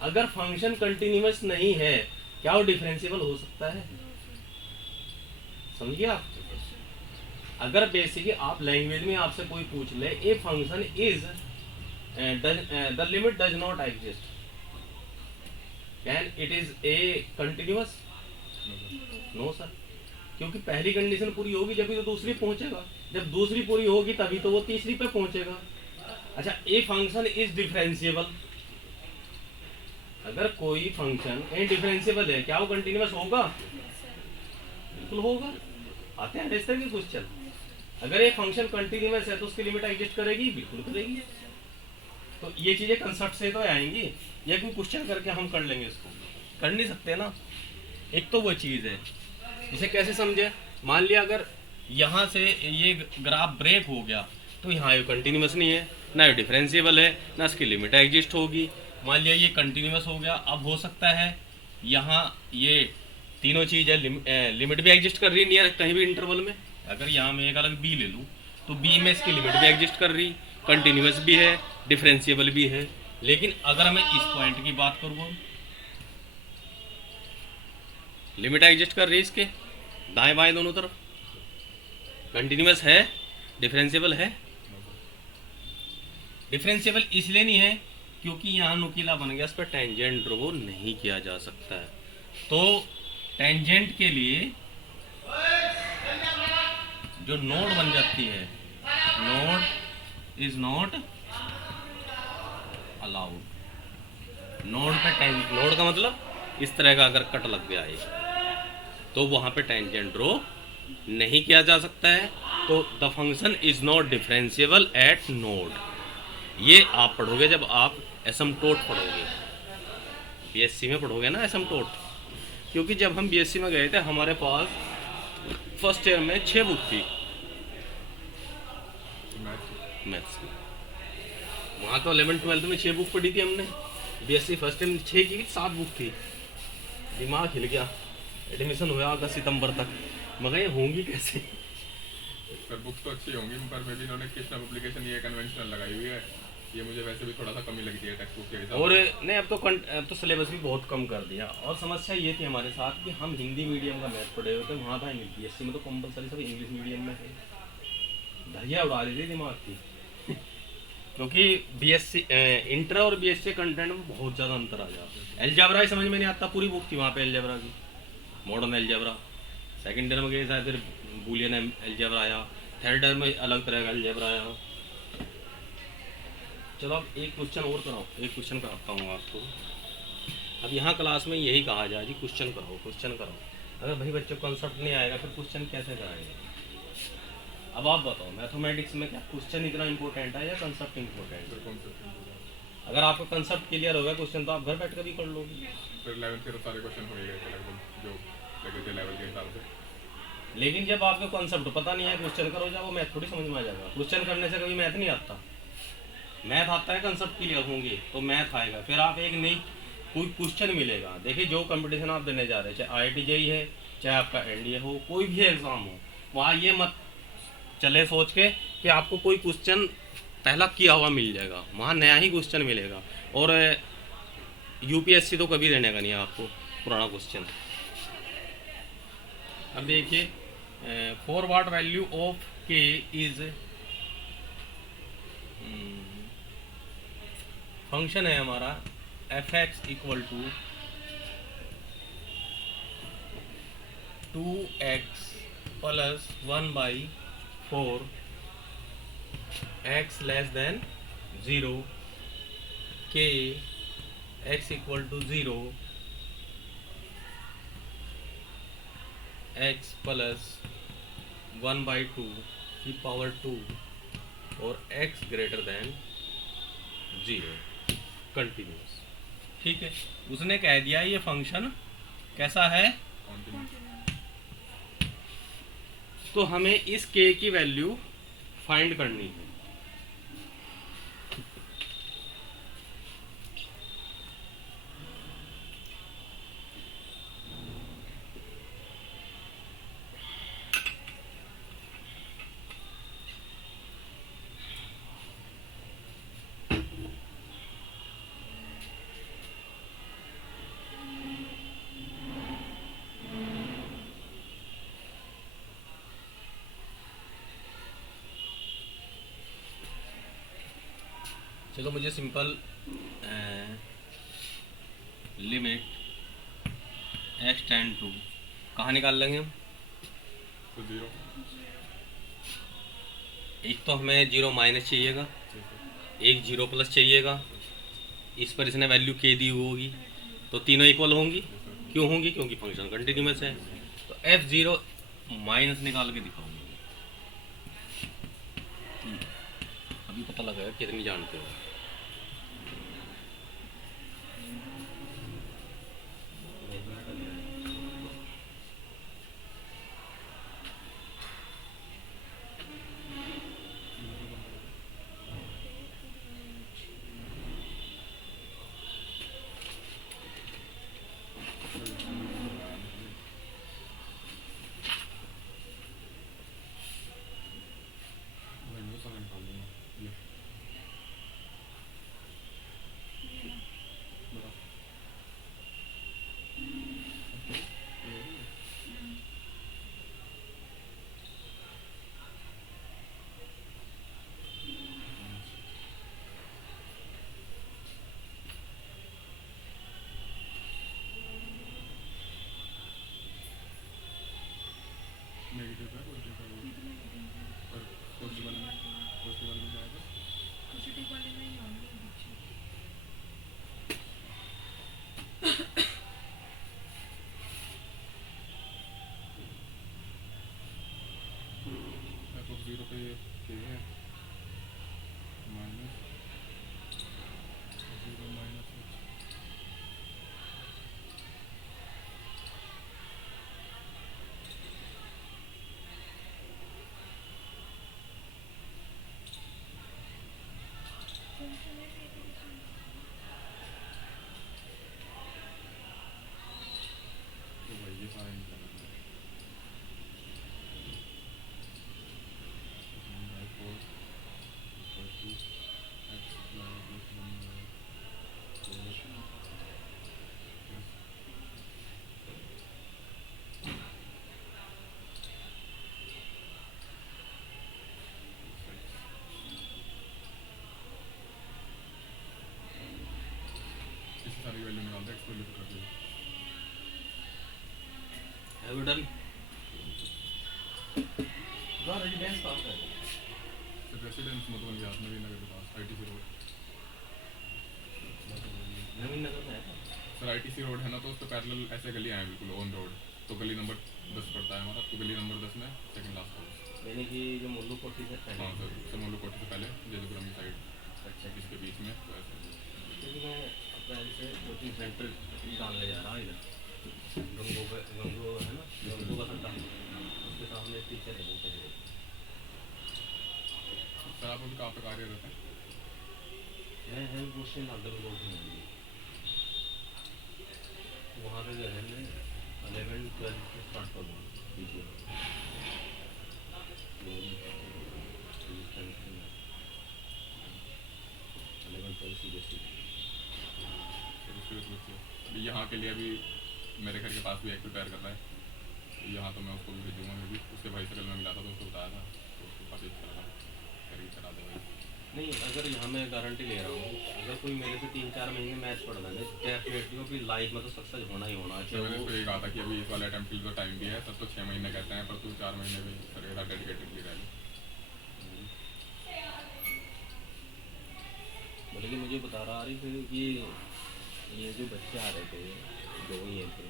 अगर फंक्शन कंटिन्यूअस नहीं है क्या वो डिफरेंशियबल हो सकता है? समझिए आप। अगर बेसिकली आप लैंग्वेज में आपसे कोई पूछ ले a function is the limit does not exist, can it is a continuous? No sir, क्योंकि पहली कंडीशन पूरी होगी जब तो दूसरी पहुंचेगा, जब दूसरी पूरी होगी तभी तो वो तीसरी पे पहुंचेगा। अच्छा, ए फंक्शन इज डिफरेंशियबल, अगर कोई फंक्शन ए डिफरेंशियबल है क्या वो कंटिन्यूअस होगा? बिल्कुल होगा। आते हैं इस तरह के क्वेश्चन। अगर एक फंक्शन कंटिन्यूअस है तो उसकी लिमिट एग्जिस्ट करेगी? बिल्कुल करेगी। तो ये चीजें कंसेप्ट से तो आएंगी, ये कोई क्वेश्चन करके हम कर लेंगे, इसको कर नहीं सकते ना। एक तो वो चीज़ है, इसे कैसे समझे? मान लिया अगर यहाँ से ये ग्राफ ब्रेक हो गया तो यहाँ ये कंटिन्यूअस नहीं है, ना ये डिफरेंशियबल है, ना इसकी लिमिट एग्जिस्ट होगी। मान लिया ये कंटिन्यूअस हो गया, अब हो सकता है यहाँ ये तीनों चीज़ है, लिमिट भी एग्जिस्ट कर रही है नियर कहीं भी इंटरवल में। अगर यहाँ मैं एक अलग बी ले लूँ तो बी में इसकी लिमिट भी एग्जिस्ट कर रही, कंटिन्यूअस भी है, डिफरेंशियबल भी है। लेकिन अगर मैं इस पॉइंट की बात करूँ, लिमिट एग्जिस्ट कर रही है इसके दाएं बाएं दोनों तरफ, कंटिन्यूअस है, डिफरेंशियबल है? डिफरेंशियबल इसलिए नहीं है क्योंकि यहाँ नुकीला बन गया, इस पर टेंजेंट ड्रॉ नहीं किया जा सकता है। तो टेंजेंट के लिए जो नोड बन जाती है, node is not allowed. Node पे नोड का मतलब इस तरह का अगर कट लग गया है तो वहाँ पे टेंजेंट ड्रॉ नहीं किया जा सकता है। तो the function is not differentiable eight node. ये आप पढ़ोगे जब आप एसिम्प्टोट पढ़ोगे, बीएससी में पढ़ोगे ना एसिम्प्टोट। क्योंकि जब हम बीएससी में गए थे हमारे पास फर्स्ट ईयर में 6 बुक थी मैथ्स की। वहाँ तो 11th-12th में 6 बुक पढ़ी थी हमने। बीएससी फर्स्ट ईयर में 6 की 7 बुक थी। दिमाग हिल गया। एडमिशन हुआ अगस्त सितंबर तक, मगर ये होंगी कैसे? सर बुक्स तो अच्छी होंगी, पर मे भी इन्होंने कृष्णा पब्लिकेशन ये कन्वेंशनल लगाई हुई है। ये मुझे वैसे भी थोड़ा सा कमी लगती है टेक्स्ट बुक के हिसाब और से। नहीं, अब तो सिलेबस भी बहुत कम कर दिया। और समस्या ये थी हमारे साथ कि हम हिंदी मीडियम का मैथ पढ़े हुए थे, वहाँ था बीएससी में तो कंपलसरी सब इंग्लिश मीडियम में थे। धैर्य उड़ा दी थी दिमाग की। क्योंकि बीएससी इंटर और बीएससी कंटेंट में बहुत ज़्यादा अंतर आ जाता है। एलजेब्रा ही समझ में नहीं आता, पूरी बुक थी वहाँ पे एलजेब्रा की, मॉडर्न एलजेब्रा। सेकेंड ईयर में गए शायद फिर बूलियन एलजेब्रा आया, थर्ड ईयर में अलग तरह का एलजेब्रा आया। चलो अब एक क्वेश्चन और कराओ, एक क्वेश्चन कराता हूँ आपको। अब यहाँ क्लास में यही कहा जाए जी क्वेश्चन कराओ, क्वेश्चन कराओ। अगर भाई बच्चों को कंसेप्ट नहीं आएगा फिर क्वेश्चन कैसे कराएंगे? अब आप बताओ मैथमेटिक्स में क्या क्वेश्चन इतना इंपॉर्टेंट है या कंसेप्ट इंपॉर्टेंट है? अगर आपका कंसेप्ट क्लियर होगा क्वेश्चन तो आप घर बैठ कर भी कर लोगे। फिर 11th के तो सारे क्वेश्चन हो ही गए थे लगभग, जो लगे थे लेवल के हिसाब से। लेकिन जब आपको कंसेप्ट पता नहीं है क्वेश्चन करो जा, वो मैथ थोड़ी समझ में आ जाएगा। क्वेश्चन करने से कभी मैथ नहीं आता। मैथ आता है कंसेप्ट क्लियर होंगे तो मैथ आएगा। फिर आप एक नई कोई क्वेश्चन मिलेगा। देखिए जो कंपटीशन आप देने जा रहे हैं, चाहे IIT JEE है, चाहे आपका NDA हो, कोई भी एग्ज़ाम हो, वहाँ ये मत चले सोच के कि आपको कोई क्वेश्चन पहला किया हुआ मिल जाएगा। वहाँ नया ही क्वेश्चन मिलेगा। और UPSC तो कभी देने का नहीं है आपको पुराना क्वेश्चन। अब देखिए for what value of k is function है हमारा f(x) equal to 2x plus 1/4 x less than 0 k x equal to 0 x plus 1/2 की पावर 2 और x ग्रेटर देन 0 कंटिन्यूस। ठीक है, उसने कह दिया ये फंक्शन कैसा है, तो हमें इस k की वैल्यू फाइंड करनी है। चलो मुझे simple limit x tend to कहाँ निकाल लेंगे हम? तो 0 एक तो हमें 0 माइनस चाहिएगा, एक 0 प्लस चाहिएगा। इस पर इसने वैल्यू k दी होगी तो तीनों इक्वल होंगी। क्यों होंगी? क्योंकि फंक्शन कंटिन्यूअस है। तो f0 माइनस निकाल के दिखाऊंगी। अभी पता लगा कितनी जानते हो। इसकी सारी वैल्यू निकाल दे, एक्स को लिख कर दे। Have you done? रेजिडेंस कहाँ पे है? रेसिडेंस मधुबन याद नवीन नगर के पास आईटीसी रोड। नवीन नगर में है। सर आईटीसी रोड है ना, तो उस पर पैरेलल ऐसे गली आए बिल्कुल ऑन रोड, तो गली नंबर 10 पड़ता है हमारा, तो गली नंबर 10 में सेकंड लास्ट हाउस। यानी कि जो मुल्लू कोठी से पहले। हाँ सर, समोलो कोठी से पहले जयपुरम की साइड, अच्छा, इसके बीच में तो ऐसे। क्योंकि मैं अप्रैल से कोचिंग सेंटर डालने जा रहा हूँ इधर गंगो है ना, गंगो का खड्डा, उसके सामने एक टीचर है वो कह। सर आप अभी कहाँ पे कार्यरत हैं? मैं है क्वेश्चन नागर रोड में, वहाँ पे जो है मैं 11-12 से स्टार्ट कर दूँगा टीचर। अभी यहाँ के लिए अभी मेरे घर के पास भी एक प्रिपेयर कर रहा है, तो यहाँ तो मैं उसको भी भेजूँगा। मैं भी उसके भाई से कल मैं मिला था तो उसको बताया था, तो उसको पास कर रहा करा दे भाई। नहीं, अगर यहाँ मैं गारंटी ले रहा हूँ, अगर कोई मेरे से 3-4 महीने मैच पढ़ रहा है डेफिनेटली अपनी लाइफ में तो सक्सेस होना ही होना तो मैंने चाहिए। उसको ये कहा था कि अभी इस वाले अटेम्प्ट के लिए तो टाइम भी है, तब तो 6 महीने कहते हैं, पर तू 4 महीने भी करेगा डेडिकेटेडली रह ले। बोले कि मुझे बता रहा रही थी कि ये जो बच्चे आ रहे थे, जो ये थे,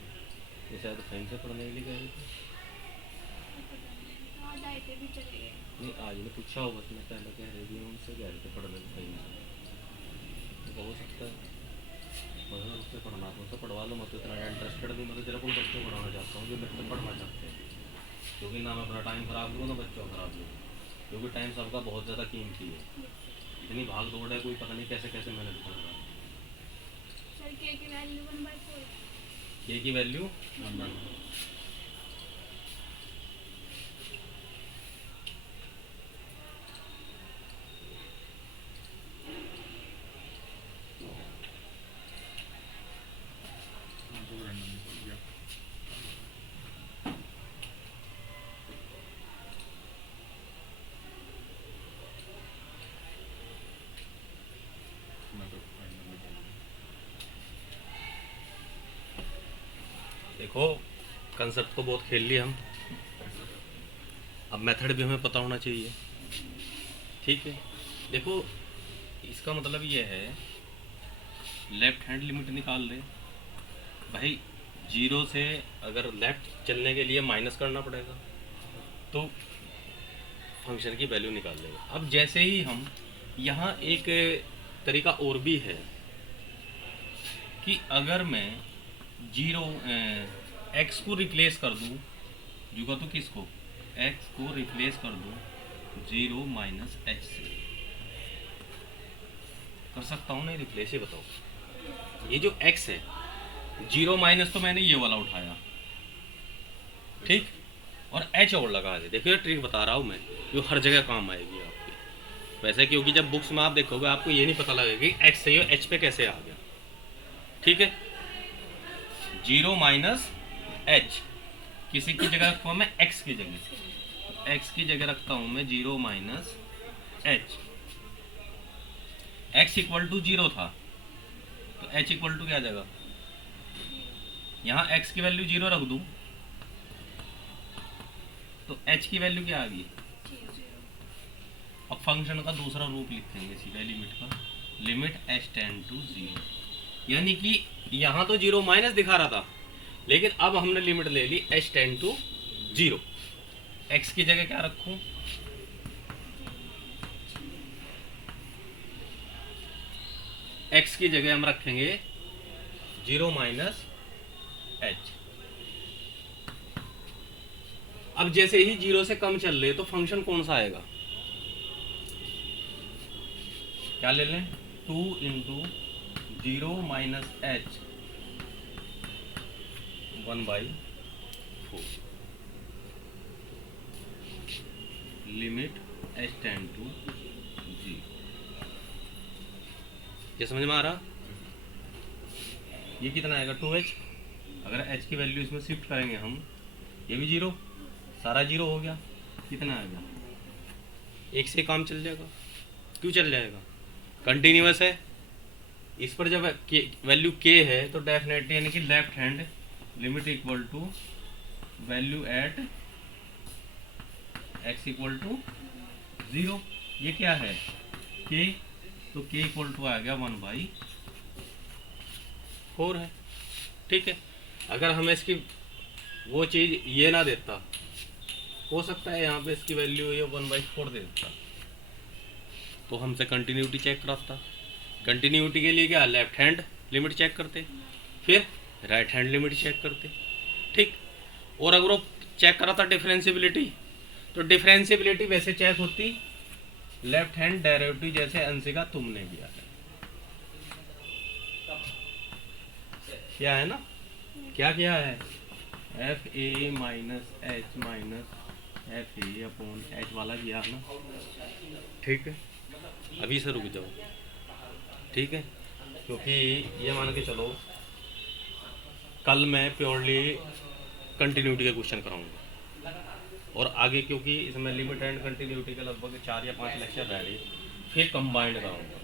ये शायद कहीं से पढ़ने के लिए गए थे। आज आए थे भी चले गए। नहीं, आज ने पूछा होगा कि मैं पहले कह रही थी उनसे कह रहे थे पढ़ने को कहीं से, तो हो सकता है मतलब उससे पढ़ना, तो उससे पढ़वा लो। मैं तो इतना इंटरेस्टेड नहीं, मतलब जरा कोई बच्चों को पढ़ाना चाहता हूँ जो बच्चे पढ़ना चाहते हैं, क्योंकि ना मैं अपना टाइम ख़राब करूँ ना बच्चों को ख़राब करूँ, क्योंकि टाइम सबका बहुत ज़्यादा कीमती है। इतनी भाग दौड़ है, कोई पता नहीं कैसे कैसे मेहनत कर रहा है। सर के की वैल्यू 1/4। के की वैल्यू देखो, कंसेप्ट तो बहुत खेल लिए हम, अब मेथड भी हमें पता होना चाहिए। ठीक है, देखो इसका मतलब ये है, लेफ्ट हैंड लिमिट निकाल ले भाई। 0 से अगर लेफ्ट चलने के लिए माइनस करना पड़ेगा, तो फंक्शन की वैल्यू निकाल लेगा। अब जैसे ही हम यहाँ एक तरीका और भी है कि अगर मैं 0 एक्स को रिप्लेस कर दूँ, जुगा तो किसको, एक्स को रिप्लेस कर दूँ 0 माइनस एच से, कर सकता हूँ नहीं रिप्लेस? ही बताओ, ये जो x है 0 माइनस तो मैंने ये वाला उठाया, ठीक, और h और लगा दे। देखो ये ट्रिक बता रहा हूँ मैं, जो हर जगह काम आएगी आपकी वैसे, क्योंकि जब बुक्स में आप देखोगे आपको ये नहीं पता लगेगा कि x से ये h पे कैसे आ गया। ठीक है, 0 माइनस h किसी की जगह रखता हूँ मैं x की जगह, x की जगह रखता हूँ मैं 0 minus h। x equal to 0 था तो h इक्वल टू क्या आ जाएगा, यहाँ x की वैल्यू 0 रख दूँ तो h की वैल्यू क्या आ गई। अब फंक्शन का दूसरा रूप लिखेंगे सीधा लिमिट का, लिमिट h टेंड टू 0, यानी कि यहाँ तो 0 माइनस दिखा रहा था, लेकिन अब हमने लिमिट ले ली h टेंड टू 0। x की जगह क्या रखूँ, x की जगह हम रखेंगे 0 माइनस h। अब जैसे ही 0 से कम चल रहे तो फंक्शन कौन सा आएगा, क्या ले लें, 2 into 0 minus h 1/4 limit h tend to 0। ये समझ में आ रहा, ये कितना आएगा 2h। अगर h की वैल्यू इसमें शिफ्ट करेंगे हम, ये भी 0, सारा 0 हो गया, कितना आ गया, एक से काम चल जाएगा। क्यों चल जाएगा, कंटिन्यूअस है, इस पर जब वैल्यू k है तो डेफिनेटली यानी कि left hand limit equal to value at x equal to 0। ये क्या है k, तो k इक्वल टू आ गया 1/4 है। ठीक है, अगर हमें इसकी वो चीज़ ये ना देता, हो सकता है यहाँ पे इसकी वैल्यू ये 1/4 दे देता, तो हमसे कंटिन्यूटी चेक कराता। कंटिन्यूटी के लिए क्या, लेफ्ट हैंड लिमिट चेक करते, फिर राइट हैंड लिमिट चेक करते। ठीक, और अगर वो चेक कराता डिफरेंशियबिलिटी, तो डिफरेंशियबिलिटी वैसे चेक होती लेफ्ट हैंड डेरिवेटिव जैसे अंशिका तुमने किया है। क्या है ना, क्या किया है, F A minus H minus F A upon H वाला किया ना। ठीक है, अभी से रुक जाओ। ठीक है, क्योंकि ये मान के चलो कल मैं प्योरली कंटिन्यूटी के क्वेश्चन कराऊंगा, और आगे क्योंकि इसमें लिमिट एंड कंटिन्यूटी के लगभग 4 या 5 लेक्चर रह रहे, फिर कंबाइंड कराऊंगा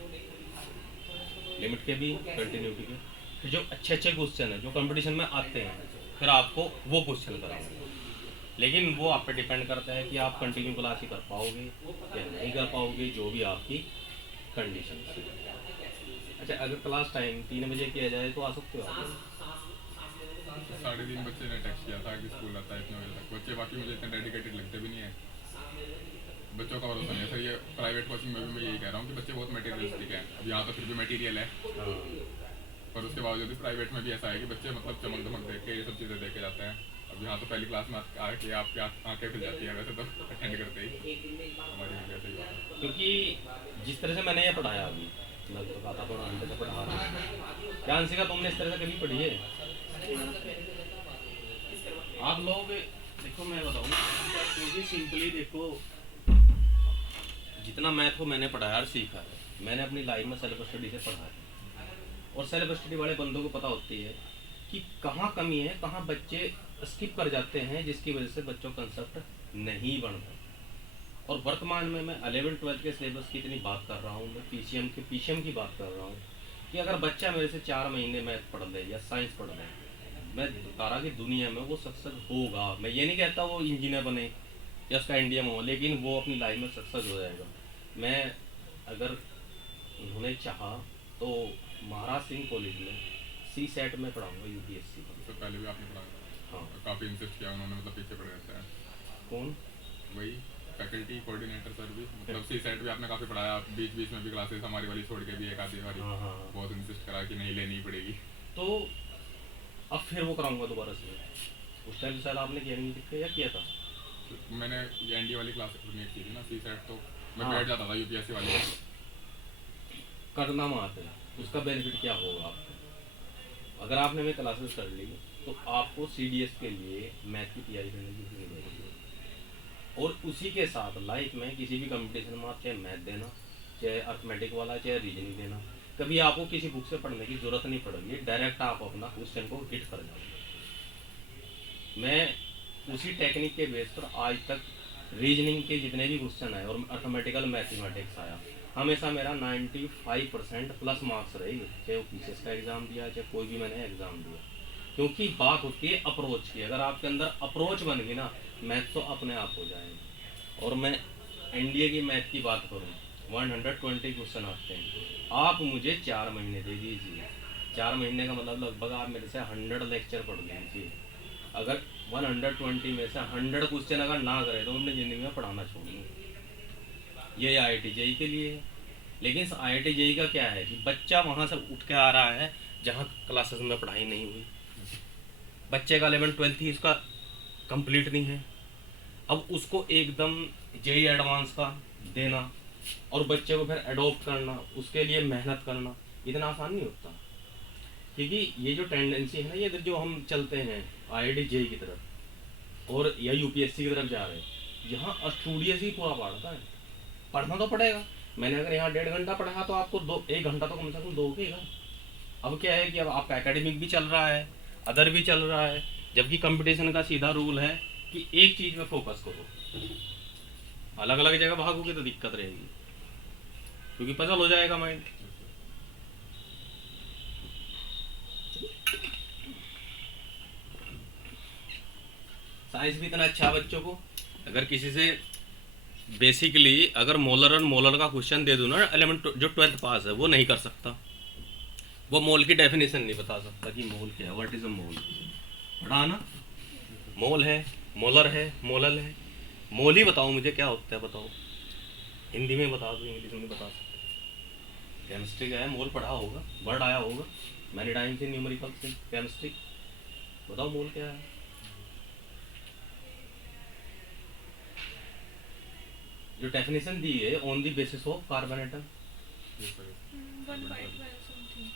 लिमिट के भी कंटिन्यूटी के। फिर जो अच्छे अच्छे क्वेश्चन है जो कंपटीशन में आते हैं, फिर आपको वो क्वेश्चन कराऊंगा। लेकिन वो आप पे डिपेंड करता है कि आप कंटिन्यू क्लास ही कर पाओगे या नहीं कर पाओगे, जो भी आपकी कंडीशन है। अच्छा, अगर क्लास टाइम 3 बजे किया जाए तो आ सकते हो आप? 3:30 बच्चे ने टेक्स्ट किया था कि स्कूल आता है इतने बजे तक। बच्चे बाकी मुझे इतने डेडिकेटेड लगते भी नहीं है, बच्चों का भरोसा नहीं है सर। ये प्राइवेट कोचिंग में भी मैं यही कह रहा हूँ कि बच्चे बहुत मटेरियलिस्टिक हैं। अब यहाँ तो फिर भी मटेरियल है, पर उसके बावजूद भी प्राइवेट में भी ऐसा है कि बच्चे मतलब चमक दमक देख के ये सब चीज़ें देखे जाते हैं। अब यहाँ तो पहली क्लास में आके आपकी आंखें खुल जाती हैं वैसे तो अटेंड करते ही, हमारी भी वैसे ही बात है। क्योंकि जिस तरह से मैंने ये पढ़ाया अभी लगभग आधा पौना घंटे से पढ़ा रहा हूँ, क्या अंशिका तुमने इस तरह से कभी पढ़ी है? आप लोग देखो, मैं बताऊँ, क्योंकि सिंपली देखो, जितना मैथ को मैंने पढ़ाया और सीखा है, मैंने अपनी लाइफ में सेल्फ स्टडी से पढ़ा है। और सेल्फ स्टडी वाले बंदों को पता होती है कि कहाँ कमी है, कहाँ बच्चे स्किप कर जाते हैं, जिसकी वजह से बच्चों का कंसेप्ट नहीं बन रहा। और वर्तमान में मैं 11th-12th के सिलेबस की इतनी बात कर रहा हूँ, मैं पीसीएम की बात कर रहा हूँ कि अगर बच्चा मेरे से 4 महीने मैथ पढ़ ले या साइंस पढ़ ले, मैं बता रहा कि दुनिया में वो सक्सेस होगा। मैं ये नहीं कहता वो इंजीनियर बने या उसका इंडिया में हो, लेकिन वो अपनी लाइफ में सक्सेस हो जाएगा। मैं अगर उन्होंने चाहा तो महाराज सिंह कॉलेज में सी सेट में पढ़ाऊँगा यूपीएससी। तो पहले भी आपने पढ़ाया? हाँ, काफ़ी इंसिस्ट किया उन्होंने, मतलब पीछे पड़ रहते हैं। कौन? वही फैकल्टी कोऑर्डिनेटर सर भी, मतलब सी सेट भी आपने काफ़ी पढ़ाया। बीच बीच में भी क्लासेस हमारी वाली छोड़ के भी एक आधी बारी हाँ, बहुत इंसिस्ट करा कि नहीं लेनी पड़ेगी। तो अब फिर वो कराऊंगा दोबारा से। उस टाइम शायद आपने किया नहीं दिखा या किया था? मैंने ये एनडी वाली क्लास कोऑर्डिनेट की थी ना, सी सेट, तो मैं हाँ। बैठ जाता था यूपीएससी वाली में। करना मात है, उसका बेनिफिट क्या होगा आपको? अगर आपने में क्लासेस कर ली तो आपको सीडीएस के लिए मैथ की तैयारी करने की जरूरत है। और उसी के साथ लाइफ में किसी भी कंपटीशन में आप चाहे मैथ देना, चाहे अर्थमेटिक वाला, चाहे रीजनिंग देना, कभी आपको किसी बुक से पढ़ने की जरूरत नहीं पड़ेगी। डायरेक्ट आप अपना क्वेश्चन को हिट कर जाओगे। मैं उसी टेक्निक के बेस पर आज तक रीजनिंग के जितने भी क्वेश्चन आए और अर्थमेटिकल मैथमेटिक्स आया, हमेशा मेरा 95% प्लस मार्क्स रहेगी, चाहे वो पीसीएस का एग्ज़ाम दिया, चाहे कोई भी मैंने एग्ज़ाम दिया। क्योंकि बात होती है अप्रोच की। अगर आपके अंदर अप्रोच बन गई ना, मैथ तो अपने आप हो जाएगा। और मैं एनडीए की मैथ की बात करूँ, 120 क्वेश्चन आते हैं। आप मुझे 4 महीने दे दीजिए, 4 महीने का मतलब लगभग आप मेरे से 100 लेक्चर पढ़ लीजिए। अगर 120 में से 100 क्वेश्चन अगर ना करे तो अपनी ज़िंदगी में पढ़ाना छोड़ दूँ। ये IIT JEE के लिए है। लेकिन इस IIT JEE का क्या है कि बच्चा वहाँ से उठ के आ रहा है जहाँ क्लासेस में पढ़ाई नहीं हुई। बच्चे का 11th-12th ही उसका कंप्लीट नहीं है, अब उसको एकदम JEE एडवांस का देना और बच्चे को फिर एडोप्ट करना, उसके लिए मेहनत करना इतना आसान नहीं होता। क्योंकि ये जो टेंडेंसी है ना, ये जो हम चलते हैं IIT JEE की तरफ और या यूपीएससी की तरफ जा रहे हैं, यहाँ स्टूडियस ही पूरा पढ़ता है। पढ़ना तो पड़ेगा। मैंने अगर यहाँ 1.5 घंटा पढ़ा तो आपको 1 घंटा तो कम से कम दोगेगा। अब क्या है कि अब आपका एकेडमिक भी चल रहा है, अदर भी चल रहा है, जबकि कंपटीशन का सीधा रूल है कि एक चीज़ में फोकस करो। अलग अलग जगह भागोगे तो दिक्कत रहेगी, क्योंकि पजल हो जाएगा माइंड। साइंस भी इतना अच्छा है बच्चों को। अगर किसी से बेसिकली अगर मोलर और मोलर का क्वेश्चन दे दूँ ना, 11 जो 12th पास है वो नहीं कर सकता, वो मोल की डेफिनेशन नहीं बता सकता कि मोल क्या है, व्हाट इज अ मोल। पढ़ा ना, मोल है, मोलर है, मोलल है। मोल ही बताओ मुझे क्या होता है, बताओ। हिंदी में बता दो, इंग्लिश में बता सकते। केमिस्ट्री का है, मोल पढ़ा होगा, वर्ड आया होगा many times in numericals in chemistry. बताओ मोल क्या है। जो डेफिनेशन दी है on the basis of carbon atom. Yes, sir. 1/12 something.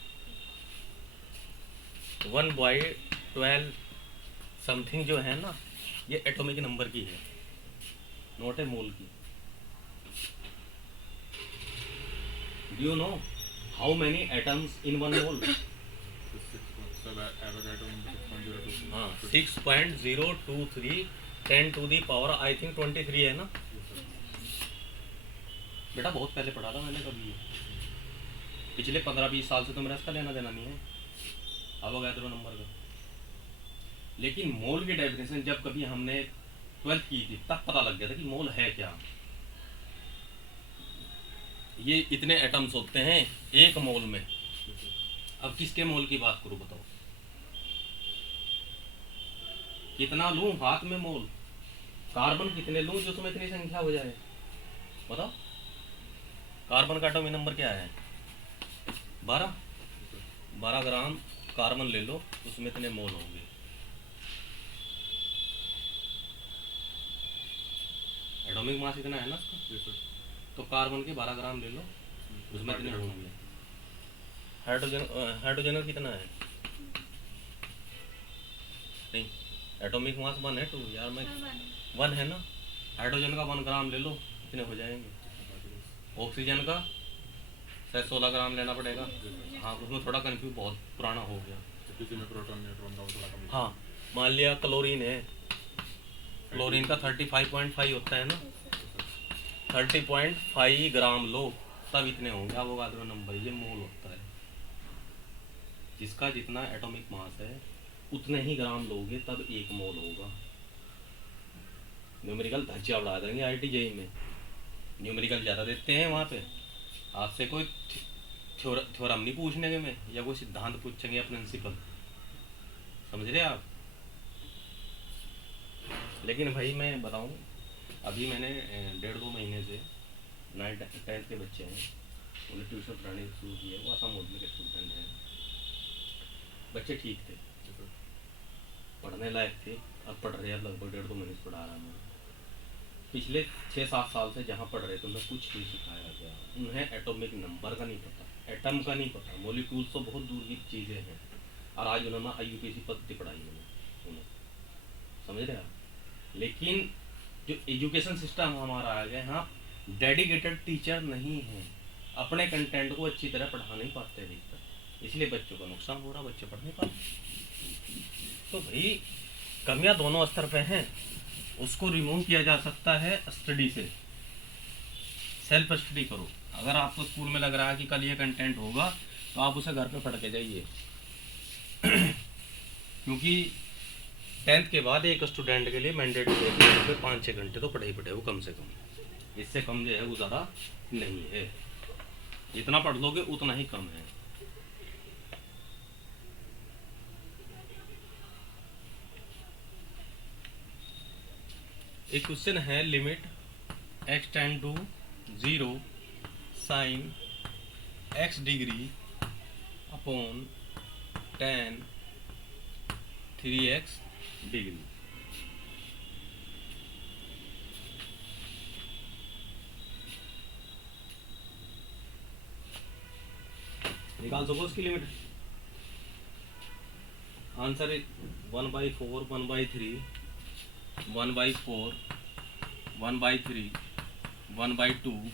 1/12 something जो है ना, ये एटॉमिक नंबर की है, नॉट ए मोल की। Do you know how many atoms in one mole? So Avogadro number 6.02. हाँ, 6.023 10 to the power I think 23 है ना। बेटा बहुत पहले पढ़ा था मैंने कभी ये। पिछले 15-20 साल से तो मेरा इसका लेना देना नहीं है अवोगाद्रो नंबर का। लेकिन मोल की डेफिनेशन जब कभी हमने 12th की थी तब पता लग गया था कि मोल है क्या। ये इतने एटम्स होते हैं एक मोल में। अब किसके मोल की बात करूं बताओ, कितना लूं हाथ में मोल, कार्बन कितने लूं जो उसमें इतनी संख्या हो जाए, बताओ। कार्बन का एटॉमिक नंबर क्या है? 12 ग्राम कार्बन ले लो, उसमें इतने मोल होंगे। एटॉमिक मास इतना है ना उसका, Yes, sir. तो कार्बन के 12 ग्राम ले लो, उसमें इतने होंगे। हाइड्रोजन कितना है? नहीं, एटॉमिक मास 1 है 2 यार, मैं 1 है ना। हाइड्रोजन का 1 ग्राम ले लो, इतने हो जाएंगे। ऑक्सीजन का शायद 16 ग्राम लेना पड़ेगा। हाँ, उसमें थोड़ा कंफ्यूज, बहुत पुराना हो गया। किसी में प्रोटॉन न्यूट्रॉन का वो थोड़ा कम। हाँ, मान लिया क्लोरीन है, क्लोरीन का 35.5 होता है ना, 30.5 ग्राम लो तब इतने होंगे। अवोगाद्रो नंबर ये मोल होता है। जिसका जितना एटॉमिक मास है उतने ही ग्राम लोगे तब एक मोल होगा। न्यूमेरिकल धज्जिया उड़ा देंगे IIT JEE में, न्यूमेरिकल ज़्यादा देते हैं वहाँ पे। आपसे कोई थ्योरम नहीं पूछने के में, या कोई सिद्धांत पूछेंगे या प्रिंसिपल, समझ रहे आप। लेकिन भाई मैं बताऊँ, अभी मैंने 1.5-2 महीने से 9th-10th के बच्चे हैं उन्हें ट्यूशन पढ़ाने शुरू किए। वो आसाम मोड के स्टूडेंट हैं, बच्चे ठीक थे, पढ़ने लायक थे। अब पढ़ रहे हैं, लगभग 1.5-2 महीने से पढ़ा रहा हूँ। पिछले 6-7 साल से जहाँ पढ़ रहे थे उन्हें कुछ नहीं सिखाया गया। उन्हें एटॉमिक नंबर का नहीं पता, एटम का नहीं पता, मॉलिक्यूल्स तो बहुत दूर की चीज़ें हैं। और आज उन्होंने IUPAC पद्धति पढ़ाई उन्हें, समझ रहे आप। लेकिन जो एजुकेशन सिस्टम हमारा आ गया, यहाँ डेडिकेटेड टीचर नहीं है, अपने कंटेंट को अच्छी तरह पढ़ा नहीं पाते अधिकतर, इसलिए बच्चों का नुकसान हो रहा, बच्चे पढ़ नहीं पाते। तो भाई कमियां दोनों स्तर पे हैं, उसको रिमूव किया जा सकता है स्टडी से। सेल्फ स्टडी करो। अगर आपको स्कूल में लग रहा है कि कल ये कंटेंट होगा तो आप उसे घर पे पढ़ के जाइए क्योंकि 10th के बाद एक स्टूडेंट के लिए मैंडेटरी है कि 5-6 घंटे तो पढ़े ही पढ़े वो, कम से कम। इससे कम जो है गुजारा नहीं है। जितना पढ़ लोगे उतना ही कम है। एक क्वेश्चन है, limit x tend to 0 sine x degree upon tan 3x degree. निकाल सको उसकी लिमिट। आंसर 1/4 1/3 1/4 1/3 1/2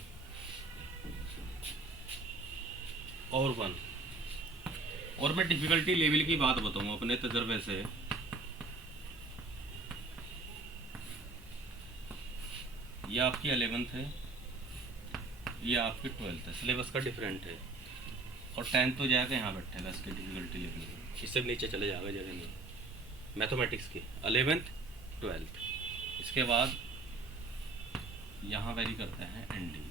और 1। और मैं डिफिकल्टी लेवल की बात बताऊँ अपने तजर्बे से। ये आपकी 11th है, ये आपकी 12th है, सिलेबस का डिफरेंट है। और 10th तो जाके यहाँ बैठेगा इसके डिफिकल्टी लेवल में, इससे भी नीचे चले जाएगा जगह नहीं। मैथमेटिक्स की 11th ट्वेल्थ। इसके बाद यहाँ वैरी करते हैं एनडी,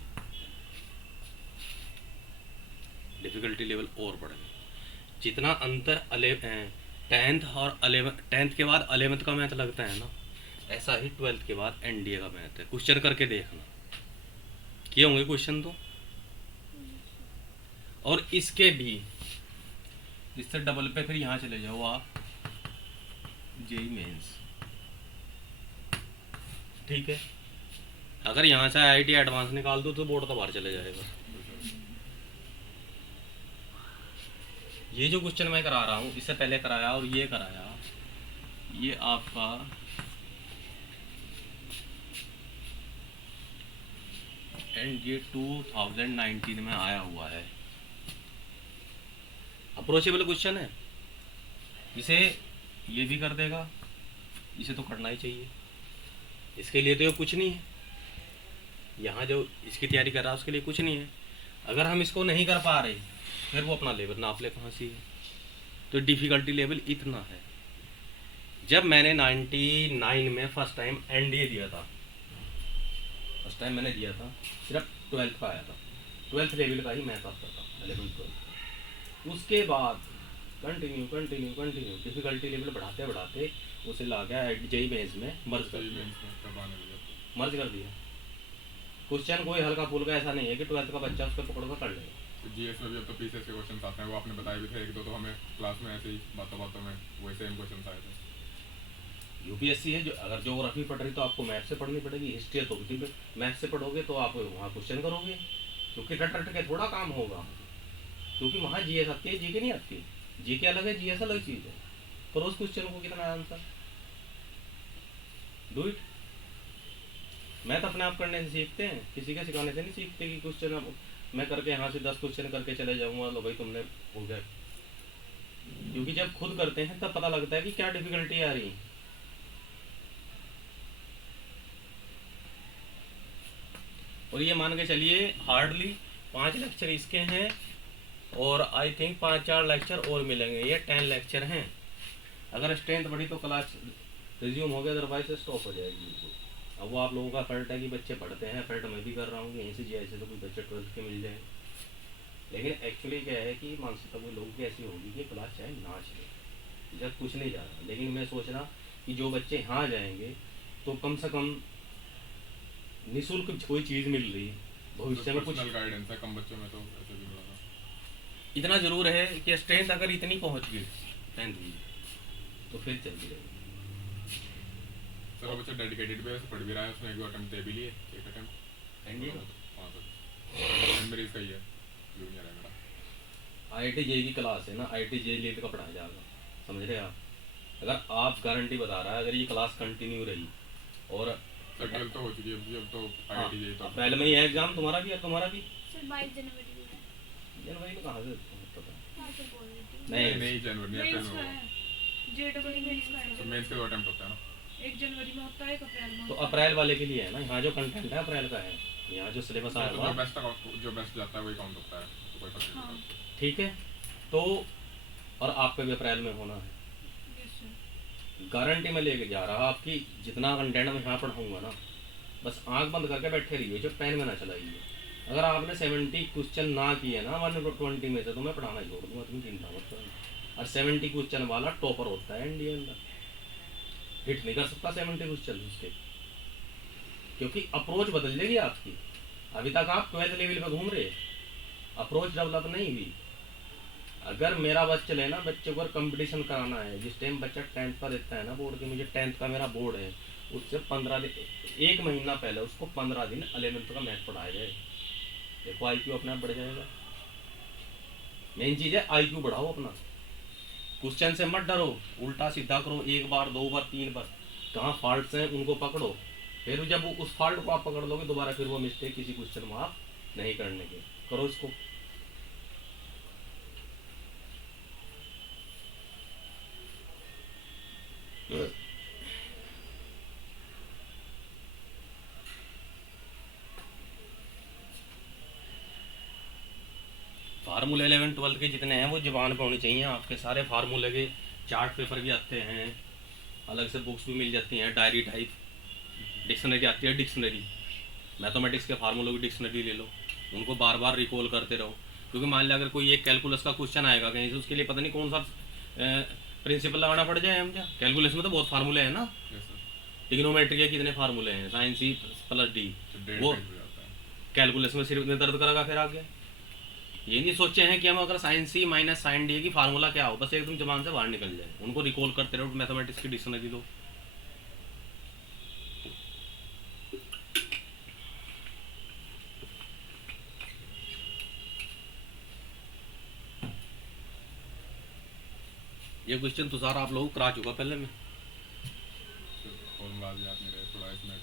डिफ़िकल्टी लेवल और बढ़ गए। जितना अंतर 10th और 11 10th के बाद 11th का मैथ लगता है ना, ऐसा ही 12th के बाद एनडीए का मैथ है। क्वेश्चन करके देखना, किए होंगे क्वेश्चन तो। और इसके भी इससे डबल पे फिर यहाँ चले जाओ आप, जेई मेंस, ठीक है। अगर यहाँ से आईआईटी एडवांस निकाल दो तो बोर्ड तो बाहर चले जाएगा। ये जो क्वेश्चन मैं करा रहा हूँ, इससे पहले कराया और ये कराया, ये आपका एनडीए 2019 में आया हुआ है। अप्रोचेबल क्वेश्चन है, इसे ये भी कर देगा, इसे तो करना ही चाहिए। इसके लिए तो ये कुछ नहीं है, यहाँ जो इसकी तैयारी कर रहा है उसके लिए कुछ नहीं है। अगर हम इसको नहीं कर पा रहे फिर वो अपना लेवल नाप ले कहाँ से है। तो डिफ़िकल्टी लेवल इतना है। जब मैंने 99 में फर्स्ट टाइम एनडीए दिया था, फर्स्ट टाइम मैंने दिया था, सिर्फ 12th का आया था, 12th लेवल का ही मैथ आता था, 11th 12th। उसके बाद कंटिन्यू डिफ़िकल्टी लेवल बढ़ाते बढ़ाते उसे ला गया जेई मेंस में मर्ज कर दिया। क्वेश्चन कोई हल्का फुल्का ऐसा नहीं है कि 12th का बच्चा उसको पकड़ कर लेगा। जीएस में भी अब तो पीसीएस के क्वेश्चन आते हैं, वो आपने बताए भी थे एक दो, तो हमें क्लास में ऐसे ही बातों में वही सेम क्वेश्चन आए थे। यूपीएससी है, जो अगर ज्योग्राफी पढ़ रही तो आपको मैथ से पढ़नी पड़ेगी, हिस्ट्री है तो मैथ से पढ़ोगे तो आप वहाँ क्वेश्चन करोगे, क्योंकि रट रट के थोड़ा काम होगा, क्योंकि वहाँ जीएस आती है, जीके नहीं आती। जीके अलग है, जीएस अलग चीज़ है। करो उस क्वेश्चन को, कितना आंसर, डू इट। मैथ अपने आप करने से सीखते हैं, किसी के सिखाने से नहीं सीखते कि क्वेश्चन मैं करके यहाँ से 10 क्वेश्चन करके चले जाऊँगा, लो भाई तुमने हो गया। क्योंकि जब खुद करते हैं तब पता लगता है कि क्या डिफिकल्टी आ रही है। और ये मान के चलिए हार्डली 5 लेक्चर इसके हैं, और आई थिंक 5-4 लेक्चर और मिलेंगे, ये 10 लेक्चर हैं। अगर स्ट्रेंथ बढ़ी तो क्लास रिज्यूम हो गया, अदरवाइज स्टॉप हो जाएगी बिल्कुल। अब वो आप लोगों का फर्ट है कि बच्चे पढ़ते हैं, फर्ट मैं भी कर रहा हूँ, यहीं से जी ऐसे तो कोई बच्चे 12th के मिल जाए। लेकिन एक्चुअली क्या है कि मानसिकता कोई लोगों की ऐसी होगी कि क्लास चाहे ना चले, जब कुछ नहीं जा रहा। लेकिन मैं सोच रहा कि जो बच्चे यहाँ जाएंगे तो कम से कम निःशुल्क कोई चीज़ मिल रही है, भविष्य में कुछ गाइडेंस है कम बच्चों में, तो ऐसे भी होगा। इतना जरूर है कि स्ट्रेंथ अगर इतनी पहुँच गई 10th में तो फिर चलती रहेगी। सर वो बच्चा डेडिकेटेड भी है, पढ़ भी रहा है, उसने एक अटेम्प्ट दे भी लिए, एक अटेम्प्ट एनडीए का हाँ सर, मेरी इसका ही है, जूनियर है मेरा। आईआईटी जेई की क्लास है ना, आईआईटी जेई लेवल का पढ़ाया जाएगा, समझ रहे हैं आप। अगर आप गारंटी बता रहा है, अगर ये क्लास कंटिन्यू रही और सर 12th तो हो चुकी है, अब तो आईआईटी जेई तो अप्रैल में ही है एग्जाम तुम्हारा भी, और तुम्हारा भी सर 22 जनवरी को है। जनवरी में कहाँ से पता? हाँ तो बोल रही थी। नहीं नहीं जनवरी में, मेंस अप्रैल का में है, जेडब्ल्यू मेंस का होगा। तो है। मेंस का अटेम्प्ट होता है ना, 1 जनवरी में होता है, 1 अप्रैल में तो होता है। अप्रैल वाले के लिए है ना, यहाँ जो कंटेंट है अप्रैल का है, यहाँ जो सिलेबस आया तो हुआ, जो बेस्ट जाता है वही काउंट होता है, तो कोई फर्क नहीं हाँ पड़ता। ठीक है। तो और आपका भी अप्रैल में होना है, यस सर। गारंटी में लेके जा रहा आपकी, जितना कंटेंट मैं यहाँ पढ़ाऊंगा ना, बस आंख बंद करके बैठे रहिए, जो पेन में ना चलाइए। अगर आपने 70 क्वेश्चन ना किए ना 120 में से, तो मैं पढ़ाना ही छोड़ दूंगा, तुम चिंता मत करना। और 70 क्वेश्चन वाला टॉपर होता है एनडीए अंदर, हिट नहीं कर सकता 70 क्वेश्चन उसके, क्योंकि अप्रोच बदल जाएगी आपकी। अभी तक आप 12th लेवल पे घूम रहे, अप्रोच डेवलप नहीं हुई। अगर मेरा बस चले ना, बच्चे को कंपटीशन कराना है, जिस टाइम बच्चा 10th का देता है ना बोर्ड के, मुझे 10th का मेरा बोर्ड है, उससे 15 दिन, 1 महीना पहले उसको 15 दिन 11th का मैथ पढ़ाया जाए। देखो आईक्यू अपने आप बढ़ जाएगा। मेन चीज़ है आईक्यू बढ़ाओ अपना, क्वेश्चन से मत डरो, उल्टा सीधा करो, 1 बार 2 बार 3 बार, कहाँ फॉल्ट्स हैं उनको पकड़ो। फिर जब वो उस फॉल्ट को आप पकड़ लोगे, दोबारा फिर वो मिस्टेक किसी क्वेश्चन में आप नहीं करने के, करो इसको। फार्मूले 11-12 के जितने हैं वो जुबान पे होने चाहिए आपके, सारे फार्मूले के चार्ट पेपर भी आते हैं, अलग से बुक्स भी मिल जाती हैं, डायरी टाइप, डिक्शनरी आती है, डिक्शनरी मैथमेटिक्स के फार्मूलों की डिक्शनरी ले लो, उनको बार बार रिकॉल करते रहो। क्योंकि मान लिया अगर कोई एक कैलकुलस का क्वेश्चन आएगा कहीं से, उसके लिए पता नहीं कौन सा प्रिंसिपल लगाना पड़ जाए हम क्या। कैलकुलस में तो बहुत फार्मूले हैं ना, यस सर। ट्रिग्नोमेट्री के कितने फार्मूले हैं, साइन सी प्लस डी, तो 1.5 वो पेज हो जाता है। कैलकुलस में सिर्फ में दर्द करेगा। फिर आगे ये नहीं सोचे हैं कि हम अगर साइन सी माइनस साइन डी की फार्मूला क्या हो, बस एकदम जबान से बाहर निकल जाए, उनको रिकॉल करते रहो। मैथमेटिक्स की डिक्शनरी लो। ये क्वेश्चन तो सारा आप लोगों को करा चुका पहले में। फॉर्मूला भी याद नहीं रहे, थोड़ा इसमें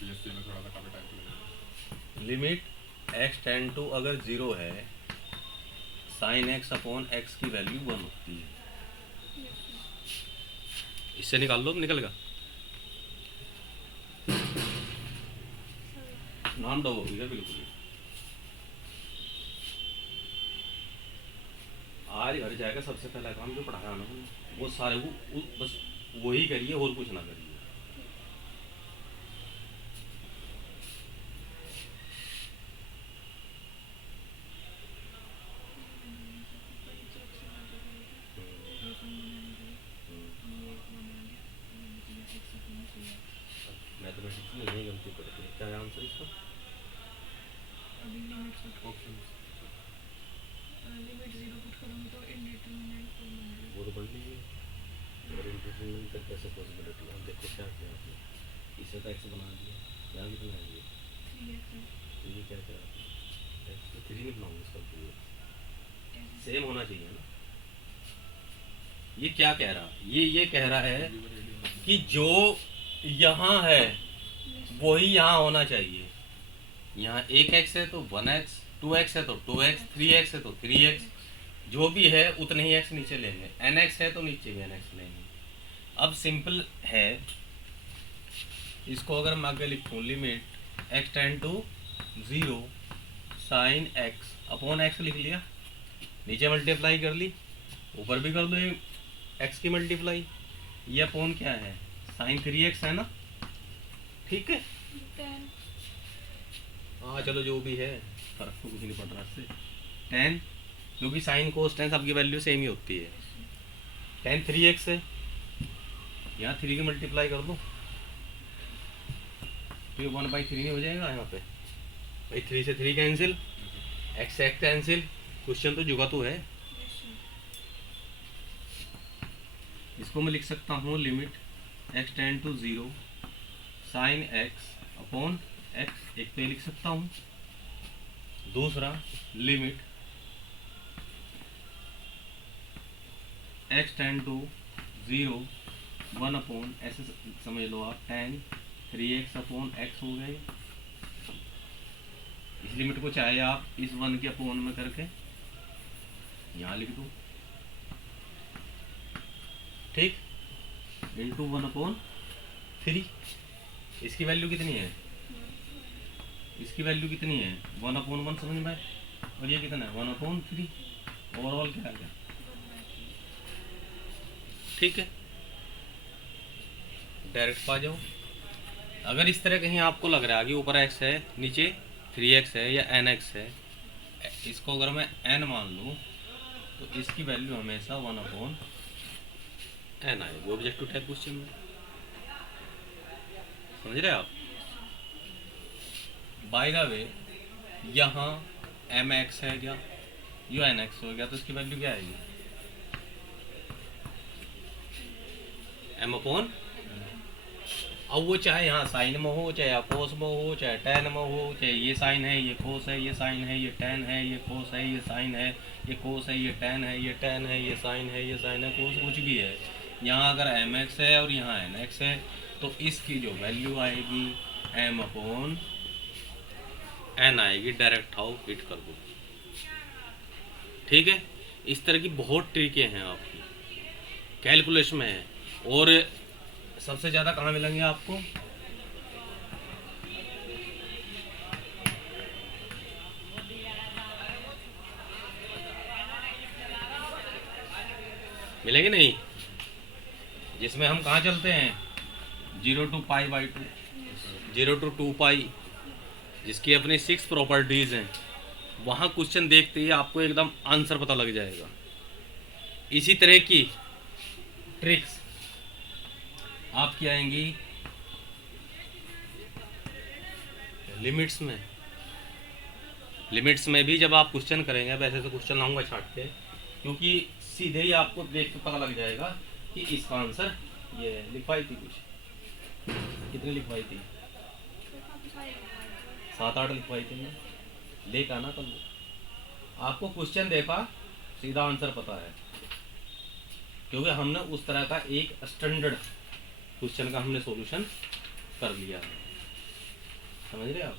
पीएससी में थोड़ा सा काफ़ी टाइम लगेगा। लिमिट एक्स टेंड टू अगर 0 है, साइन एक्स अपॉन एक्स की वैल्यू 1 होती है। इससे निकाल लो, निकलेगा। नाम डब होगी क्या बिल्कुल। आज घर जाएगा सबसे पहला काम जो पढ़ाया ना वो सारे वो बस वही करिए और कुछ ना करिए। मैथमेटिक्स में यही गलती करते हैं। क्या है आंसर इसका? अभी लिमिट ऑप्शंस लिमिट 0 पुट करूँगी तो इंडिटरमिनेट फॉर्म वो तो पढ़ लीजिए। और इंटरटेनमेंट का कैसे पॉसिबिलिटी है, देखो क्या किया आपने। इसे तो एक्स बना दिया, यहाँ कितना है ये? 3x तो ये क्या क्या एक्स तो 3 नहीं बनाऊंगा इसका, तो सेम होना चाहिए ना। ये क्या कह रहा, ये कह रहा है कि जो यहाँ है वही यहाँ होना चाहिए। यहाँ 1x है तो 1x, 2x है तो 2x, 3x है तो 3x, जो भी है उतने ही x नीचे लेंगे। nx है तो नीचे भी nx लेंगे। अब सिंपल है, इसको अगर मैं आगे लिखूँ limit x tend to 0 sine x upon x लिख लिया, नीचे मल्टीप्लाई कर ली, ऊपर भी कर दो ये x की मल्टीप्लाई। ये अपॉन क्या है, साइन 3x है ना, ठीक है। 10 हाँ चलो जो भी है, फर्क तो कुछ नहीं पड़ रहा इससे। 10 क्योंकि साइन कोस टेन सबकी वैल्यू सेम ही होती है। 10 3x है, यहाँ 3 की मल्टीप्लाई कर दो तो ये 1/3 नहीं हो जाएगा यहाँ पे भाई। 3 से 3 कैंसिल, x से x कैंसिल। क्वेश्चन तो जुगा तो है। इसको मैं लिख सकता हूँ limit x tend to 0 sine x upon x, एक तो ये लिख सकता हूँ। दूसरा limit x tend to 0 1 upon, ऐसे समझ लो आप, tan 3x अपॉन x हो गए। इस लिमिट को चाहे आप इस 1 के अपॉन में करके यहाँ लिख दो, ठीक, इंटू 1 अपॉन 3। इसकी वैल्यू कितनी है, इसकी वैल्यू कितनी है 1 अपॉन 1 समझ में। और ये कितना है 1 अपॉन 3, ओवरऑल क्या आ गया, ठीक है। डायरेक्ट पा जाओ। अगर इस तरह कहीं आपको लग रहा है कि ऊपर x है नीचे 3x है या nx है, इसको अगर मैं n मान लूँ तो इसकी वैल्यू हमेशा 1 अपॉन n आएगी ऑब्जेक्टिव टाइप क्वेश्चन में। समझ रहे आप। बाय द वे यहाँ mx है क्या, यो nx हो गया, तो इसकी वैल्यू क्या आएगी m अपॉन। अब वो चाहे यहाँ साइन में हो, चाहे कोस में हो, चाहे टेन में हो, चाहे ये साइन है ये कोस है, ये साइन है ये टेन है, ये कोस है ये साइन है, ये कोस है ये टेन है, ये टेन है ये साइन है, ये साइन है कोस, कुछ भी है। यहाँ अगर mx है और यहाँ nx है तो इसकी जो वैल्यू आएगी m अपॉन n आएगी। डायरेक्ट आओ हिट कर दो, ठीक है। इस तरह की बहुत ट्रिकें हैं आपकी कैलकुलेशन में है। और सबसे ज़्यादा कहाँ मिलेंगे आपको, मिलेंगे नहीं, जिसमें हम कहाँ चलते हैं 0 to π/2, 0 to 2π, जिसकी अपनी 6 प्रॉपर्टीज़ हैं। वहाँ क्वेश्चन देखते ही आपको एकदम आंसर पता लग जाएगा। इसी तरह की ट्रिक्स आपकी आएंगी लिमिट्स में। लिमिट्स में भी जब आप क्वेश्चन करेंगे, वैसे तो क्वेश्चन लाऊंगा छाट के, क्योंकि सीधे ही आपको देख के पता लग जाएगा कि इसका आंसर ये है। लिखवाई थी कुछ, कितनी लिखवाई थी? 7-8 लिखवाई थी मैं, लेकर आना कल। आपको क्वेश्चन देखा, सीधा आंसर पता है, क्योंकि हमने उस तरह का एक स्टैंडर्ड क्वेश्चन का हमने सॉल्यूशन कर लिया है। समझ रहे आप?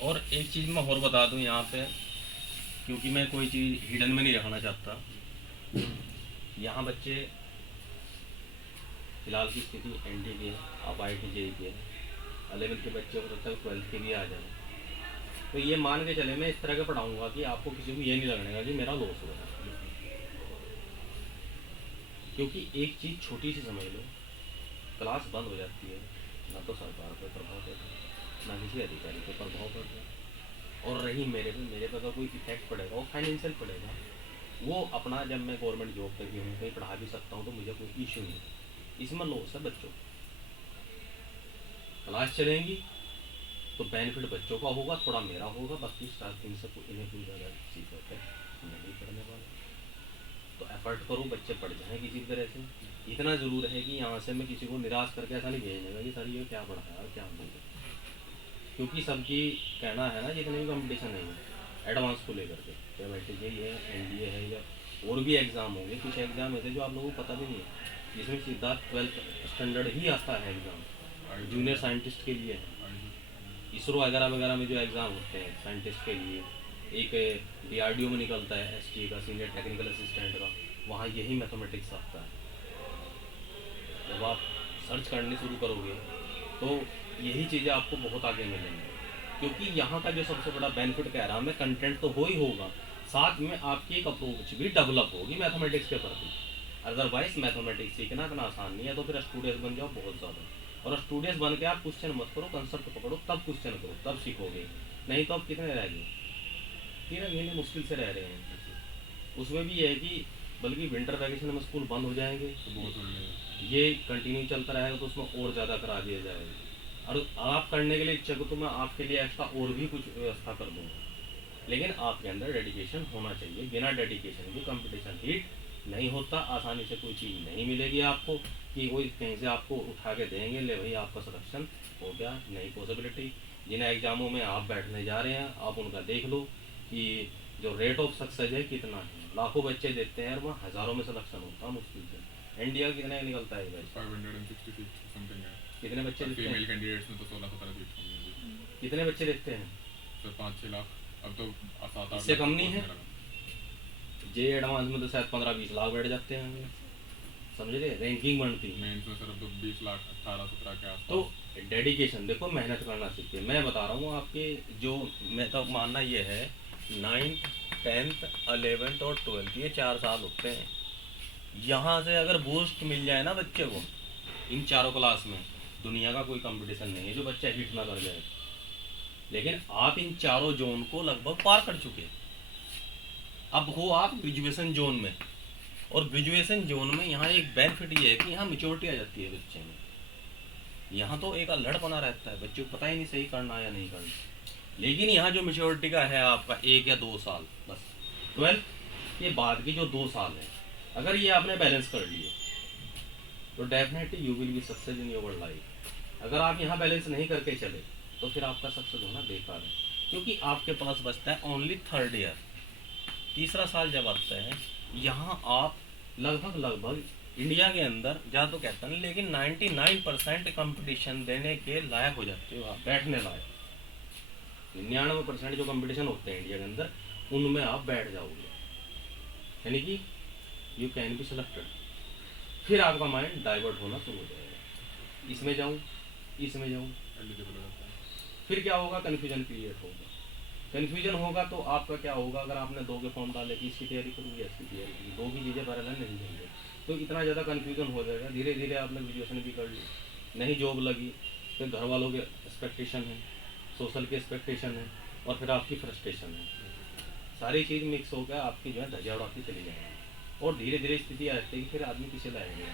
और एक चीज़ मैं और बता दूं यहाँ पे, क्योंकि मैं कोई चीज़ हिडन में नहीं रखना चाहता। यहाँ बच्चे फिलहाल की स्थिति एनडी की है, आप IIT JEE की है, 11th के बच्चे हो तक 12th के लिए आ जाए। तो ये मान के चले मैं इस तरह का पढ़ाऊँगा कि आपको किसी को ये नहीं लगेगा कि मेरा लॉस हो रहा है। क्योंकि एक चीज़ छोटी सी समझ लो, क्लास बंद हो जाती है, ना तो सरकार पर प्रभाव पड़ता है, ना किसी अधिकारी पे प्रभाव पड़ता है, और रही मेरे पे अगर कोई इफेक्ट पड़ेगा वो फाइनेंशियल पड़ेगा। वो अपना, जब मैं गवर्नमेंट जॉब पे भी हूँ, कहीं पढ़ा भी सकता हूँ, तो मुझे कोई इशू नहीं। इसमें लॉस है बच्चों। क्लास चलेंगी तो बेनिफिट बच्चों का होगा, थोड़ा मेरा होगा, बाकी स्टार्टिंग से इन्हें कोई ज़्यादा चीज़ नहीं पढ़ने वाला। तो एफर्ट करो, बच्चे पढ़ जाएँ किसी तरह से। इतना ज़रूर है कि यहाँ से मैं किसी को निराश करके ऐसा नहीं भेजने का कि सर ये क्या पढ़ा है और क्या बोल, क्योंकि सबकी कहना है ना, जितने भी कंपटीशन है एडवांस को लेकर के, चाहे IIT JEE है, NDA है, या और भी एग्ज़ाम होंगे। कुछ एग्ज़ाम ऐसे जो आप लोगों को पता भी नहीं है, जिसमें सीधा 12th स्टैंडर्ड ही आता है एग्ज़ाम, जूनियर साइंटिस्ट के लिए है। इसरो वगैरह वगैरह में जो एग्ज़ाम होते हैं साइंटिस्ट के लिए, एक DRDO में निकलता है ST का, सीनियर टेक्निकल असिस्टेंट का, वहाँ यही मैथमेटिक्स आता है। जब आप सर्च करने शुरू करोगे तो यही चीज़ें आपको बहुत आगे मिलेंगी, क्योंकि यहाँ का जो सबसे बड़ा बेनिफिट कह रहा हूँ मैं, कंटेंट तो हो ही होगा, साथ में आपकी एक अप्रोच भी डेवलप होगी मैथमेटिक्स के प्रति। अदरवाइज मैथमेटिक्स सीखना इतना आसान नहीं है, तो फिर स्टूडेंट बन जाओ बहुत ज़्यादा, और स्टूडेंट बन के आप क्वेश्चन मत करो, कंसेप्ट पकड़ो, तब क्वेश्चन करो, तब सीखोगे। नहीं तो आप कितने रह गए, 3 महीने मुश्किल से रह रहे हैं। उसमें भी ये है कि बल्कि विंटर वैकेशन में स्कूल बंद हो जाएंगे, तो बहुत ये कंटिन्यू चलता रहेगा, तो उसमें और ज़्यादा करा दिया जाएगा। और आप करने के लिए इच्छुक हो तो मैं आपके लिए एक्स्ट्रा और भी कुछ व्यवस्था कर दूँगा, लेकिन आपके अंदर डेडिकेशन होना चाहिए। बिना डेडिकेशन के कंपटीशन हिट नहीं होता, आसानी से कोई चीज़ नहीं मिलेगी आपको कि कोई कहीं से आपको उठा के देंगे ले भाई आपका सिलेक्शन हो गया, नहीं पॉसिबिलिटी। जिन एग्जामों में आप बैठने जा रहे हैं, आप उनका देख लो कि जो रेट ऑफ सक्सेस है कितना है। लाखों बच्चे देते हैं और वहाँ हज़ारों में सिलेक्शन होता है मुश्किल से। इंडिया कितना निकलता है भाई? 566 समथिंग है। कितने बच्चे देते हैं? फीमेल कैंडिडेट्स में तो 16-17 सीट होंगी। कितने बच्चे देते हैं? सर 5-6 लाख, अब तो 7-8 इससे कम नहीं है। जे एडवांस में तो शायद 15-20 लाख बैठ जाते हैं, समझ रहे? रैंकिंग बनती है मेंस में सर अब तो 20 लाख 18-17 के आसपास। तो डेडिकेशन देखो, मेहनत करना सीखिए। मैं बता रहा हूँ आपके जो, मैं तो मानना ये है 9th 10th 11th और 12th ये 4 साल होते हैं। यहाँ से अगर बूस्ट मिल जाए ना बच्चे को इन चारों क्लास में, दुनिया का कोई कंपटीशन नहीं है जो बच्चा हिट ना कर जाए। लेकिन आप इन चारों जोन को लगभग पार कर चुके, अब हो आप ग्रेजुएशन जोन में। और ग्रेजुएशन जोन में यहाँ एक बेनिफिट ये है कि यहाँ मेच्योरिटी आ जाती है बच्चे में। यहाँ तो एक अल्हड़ बना रहता है, बच्चे को पता ही नहीं सही करना या नहीं करना। लेकिन यहाँ जो मेच्योरिटी का है आपका 1 या 2 साल बस, 12th के बाद की जो 2 साल है, अगर ये आपने बैलेंस कर लिए तो definitely you will be success in your life. अगर आप यहाँ बैलेंस नहीं करके चले तो फिर आपका सक्सेस होना बेकार है, क्योंकि आपके पास बचता है ओनली 3rd ईयर। तीसरा साल जब आता है, यहाँ आप लगभग इंडिया के अंदर ज़्यादा तो कहता नहीं, लेकिन 99% कंपटीशन देने के लायक हो जाते हो आप, बैठने लायक। 99% जो कंपटीशन होते हैं इंडिया के अंदर, उनमें आप बैठ जाओगे, यानी कि यू कैन बी सिलेक्टेड। फिर आपका माइंड डाइवर्ट होना शुरू हो जाएगा, इसमें जाऊँ इसमें जाऊँ, एलिजिबल हो जाता है। फिर क्या होगा, कन्फ्यूजन क्रिएट होगा। कन्फ्यूजन होगा तो आपका क्या होगा, अगर आपने 2 के फॉर्म डाले कि इसकी तैयारी करूँ या इसकी तैयारी करूँ, 2 की चीज़ें पैरेलल नहीं चलेंगे, तो इतना ज़्यादा कन्फ्यूजन हो जाएगा। धीरे धीरे आपने ग्रेजुएशन भी कर ली, नहीं जॉब लगी, फिर घर वालों के एक्सपेक्टेशन है, सोशल के एक्सपेक्टेशन है, और फिर आपकी फ्रस्ट्रेशन है, सारी चीज़ मिक्स होकर आपकी जो है धज्जियां उड़ाती चली जाएगी, और धीरे धीरे स्थिति आती है कि फिर आदमी पीछे लाएगा।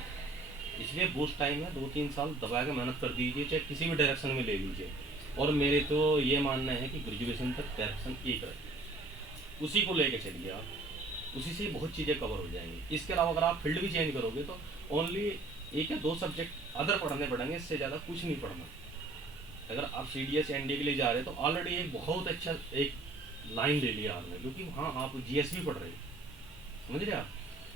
इसलिए बूस्ट टाइम है, 2-3 साल दबा के मेहनत कर दीजिए, चाहे किसी भी डायरेक्शन में ले लीजिए। और मेरे तो ये मानना है कि ग्रेजुएशन तक डायरेक्शन एक रहे, उसी को लेके चलिए आप, उसी से बहुत चीज़ें कवर हो जाएंगी। इसके अलावा अगर आप फील्ड भी चेंज करोगे तो ओनली 1 या 2 सब्जेक्ट अदर पढ़ने पड़ेंगे, इससे ज़्यादा कुछ नहीं पढ़ना। अगर आप CDS NDA के लिए जा रहे हैं तो ऑलरेडी एक बहुत अच्छा एक लाइन ले लिया आपने, क्योंकि हाँ आप GS भी पढ़ रहे हैं, समझ रहे आप।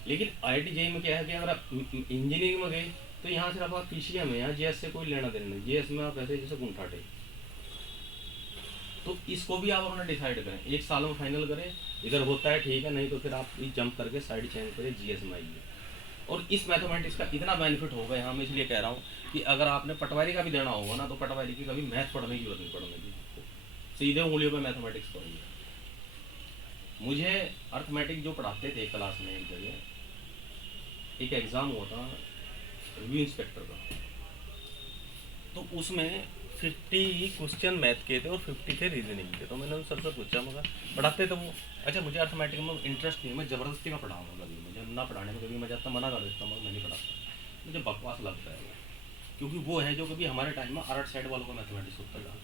लेकिन IIT JEE में क्या है कि अगर आप इंजीनियरिंग में गए तो यहाँ सिर्फ आप PCM में, यहाँ GS से कोई लेना देना नहीं, GS में आप ऐसे जैसे गुंठाटे। तो इसको भी आप अपना डिसाइड करें, 1 साल में फाइनल करें, इधर होता है ठीक है, नहीं तो फिर आप जंप करके साइड चेंज करें, GS में आइए। और इस मैथमेटिक्स का इतना बेनिफिट होगा यहाँ, मैं इसलिए कह रहा हूँ कि अगर आपने पटवारी का भी देना होगा ना, तो पटवारी की कभी मैथ पढ़ने की जरूरत नहीं पड़ने की, सीधे उंगलियों पर मैथमेटिक्स पढ़िए। मुझे अर्थमेटिक जो पढ़ाते थे क्लास में, एक जगह एक एग्ज़ाम हुआ था रिव्यू इंस्पेक्टर का, तो उसमें 50 क्वेश्चन मैथ के थे और 50 थे रीजनिंग के। तो मैंने उन सर से पूछा, मगर पढ़ाते तो वो, अच्छा मुझे अर्थमेटिक में इंटरेस्ट नहीं है, मैं ज़बरदस्ती का पढ़ाऊँगा, कभी मुझे ना पढ़ाने में कभी मैं जाता मना कर देता हूँ, मैं नहीं पढ़ाता, मुझे बकवास लगता है वो। क्योंकि वो है जो कभी हमारे टाइम में आर्ट साइड वालों को मैथमेटिक्स होता था,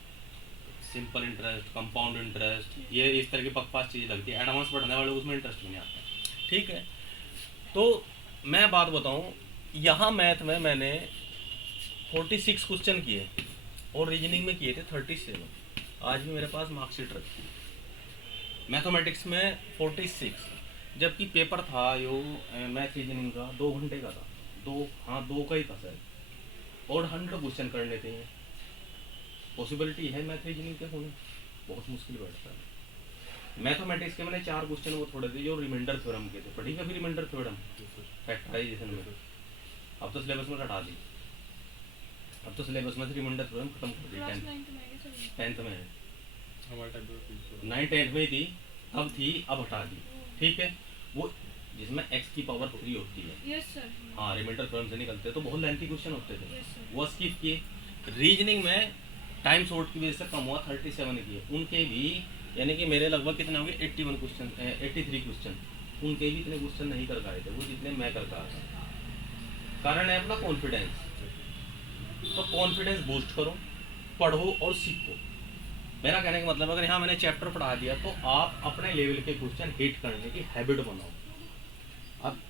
सिंपल इंटरेस्ट, कंपाउंड इंटरेस्ट, ये इस तरह की बकवास चीज़ लगती है। एडवांस पढ़ने वाले को उसमें इंटरेस्ट भी नहीं आता, ठीक है। तो मैं बात बताऊँ, यहाँ मैथ में मैंने 46 क्वेश्चन किए और रीजनिंग में किए थे 37। आज भी मेरे पास मार्कशीट रखी है, मैथमेटिक्स में 46, जबकि पेपर था यो मैथ रीजनिंग का 2 घंटे का था, 2 का ही था शायद, और 100 क्वेश्चन करने थे। पॉसिबिलिटी है मैथ रीजनिंग के होने, बहुत मुश्किल बैठता है। मैथमेटिक्स के मैंने 4 क्वेश्चन वो थोड़े थे जो रिमाइंडर थ्योरम के थे, पढ़ी कभी रिमाइंडर थ्योरम फैक्टराइजेशन में, अब तो सिलेबस में हटा दी, अब तो सिलेबस में से रिमाइंडर थ्योरम खत्म कर दी, 10th में है, हमारे टाइम पे 9th 10th में ही थी, अब थी, अब हटा दी, ठीक है। वो जिसमें x की पावर 3 होती है, यस सर, हाँ रिमाइंडर थ्योरम से निकलते, तो बहुत लेंथी क्वेश्चन होते थे, यस सर, वो स्किप किए। रीजनिंग में टाइम शॉर्ट की वजह से कम हुआ, 37 किए, उनके भी, यानी कि मेरे लगभग कितने हो गए 81 क्वेश्चन, 83 क्वेश्चन, उनके भी इतने क्वेश्चन नहीं कर पाए थे वो जितने मैं कर पाया था। कारण है अपना कॉन्फिडेंस। तो कॉन्फिडेंस बूस्ट करो, पढ़ो और सीखो। मेरा कहने का मतलब, अगर यहाँ मैंने चैप्टर पढ़ा दिया तो आप अपने लेवल के क्वेश्चन हिट करने की हैबिट बनाओ। अब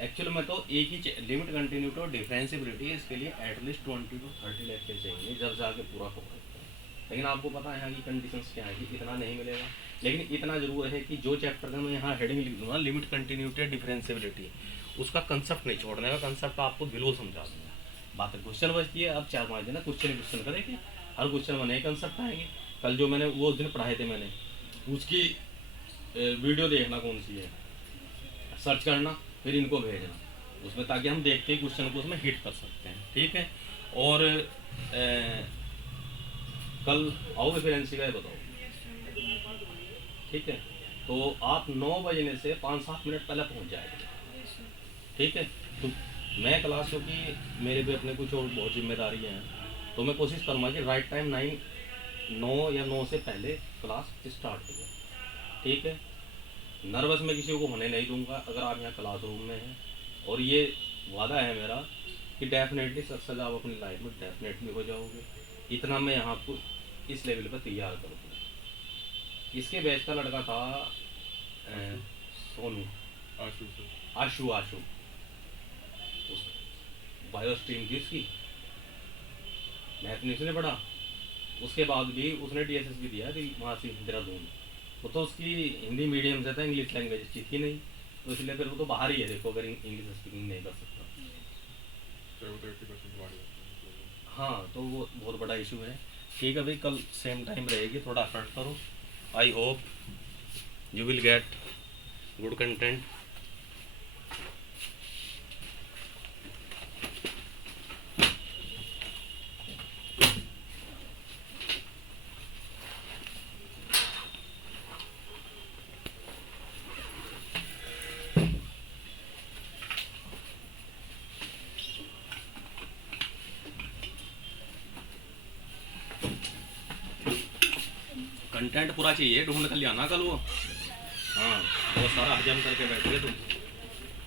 एक्चुअल में तो एक ही लिमिट, कंटिन्यूटी और डिफरेंशिबिलिटी है, इसके लिए एटलीस्ट 20 to 30 लेक्चर चाहिए जब जाके पूरा हो सकता है। लेकिन आपको पता है यहाँ की कंडीशंस क्या है कि इतना नहीं मिलेगा, लेकिन इतना जरूर है कि जो चैप्टर का मैं यहाँ हेडिंग लिख दूंगा, लिमिट, कंटिन्यूटी, डिफरेंशिबिलिटी, उसका कंसेप्ट नहीं छोड़ने का, कंसेप्ट आपको बिल्कुल समझा दूंगा। बात क्वेश्चन बचती है, अब 4-5 दिन क्वेश्चन करेंगे, हर क्वेश्चन में नए कंसेप्ट आएंगे। कल जो मैंने वो उस दिन पढ़ाए थे मैंने, उसकी वीडियो देखना कौन सी है, सर्च करना, फिर इनको भेजना उसमें, ताकि हम देखते ही क्वेश्चन को उसमें हिट कर सकते हैं, ठीक है। और कल आओगे फिर NC का बताओ, ठीक है। तो आप 9 बजने से 5-7 मिनट पहले पहुंच जाएगा, ठीक है। तो मैं क्लास, क्योंकि मेरे भी अपने कुछ और बहुत जिम्मेदारी हैं, तो मैं कोशिश करूँगा कि राइट टाइम 9 या 9 से पहले क्लास स्टार्ट हो जाए, ठीक है। नर्वस में किसी को होने नहीं दूंगा अगर आप यहाँ क्लासरूम में हैं, और ये वादा है मेरा कि डेफिनेटली सक्सेस आप अपनी लाइफ में डेफिनेटली हो जाओगे। इतना मैं यहाँ आपको इस लेवल पर तैयार करूँगा। इसके बैच का लड़का था सोनू, आशु, उस बायो स्ट्रीम थी उसकी, मैथ नहीं उसने पढ़ा, उसके बाद भी उसने DSS भी दिया कि वहाँ से देहरादून, वो तो उसकी हिंदी मीडियम से था, इंग्लिश लैंग्वेज अच्छी थी नहीं, तो इसलिए फिर वो तो बाहर ही है, देखो अगर इंग्लिश स्पीकिंग नहीं कर सकता। हाँ, तो वो बहुत बड़ा इशू है, ठीक है भाई। कल सेम टाइम रहेगी, थोड़ा एफर्ट करो, I hope you will get good content. Content पूरा चाहिए, ढूंढ कर लिया ना कल वो। हाँ बहुत सारा हजम करके बैठ गए तुम।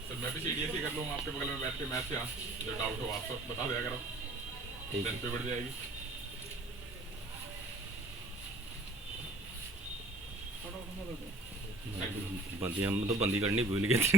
सर मैं भी सीडीएस ही कर लूँगा आपके बगल में बैठ के मैथ से। हाँ जो डाउट हो आप सब बता दिया करो, ठीक है। दिन पे बढ़ जाएगी। फटाफट से कर दो। Thank you. बंदी हम तो बंदी करनी भूल गए थे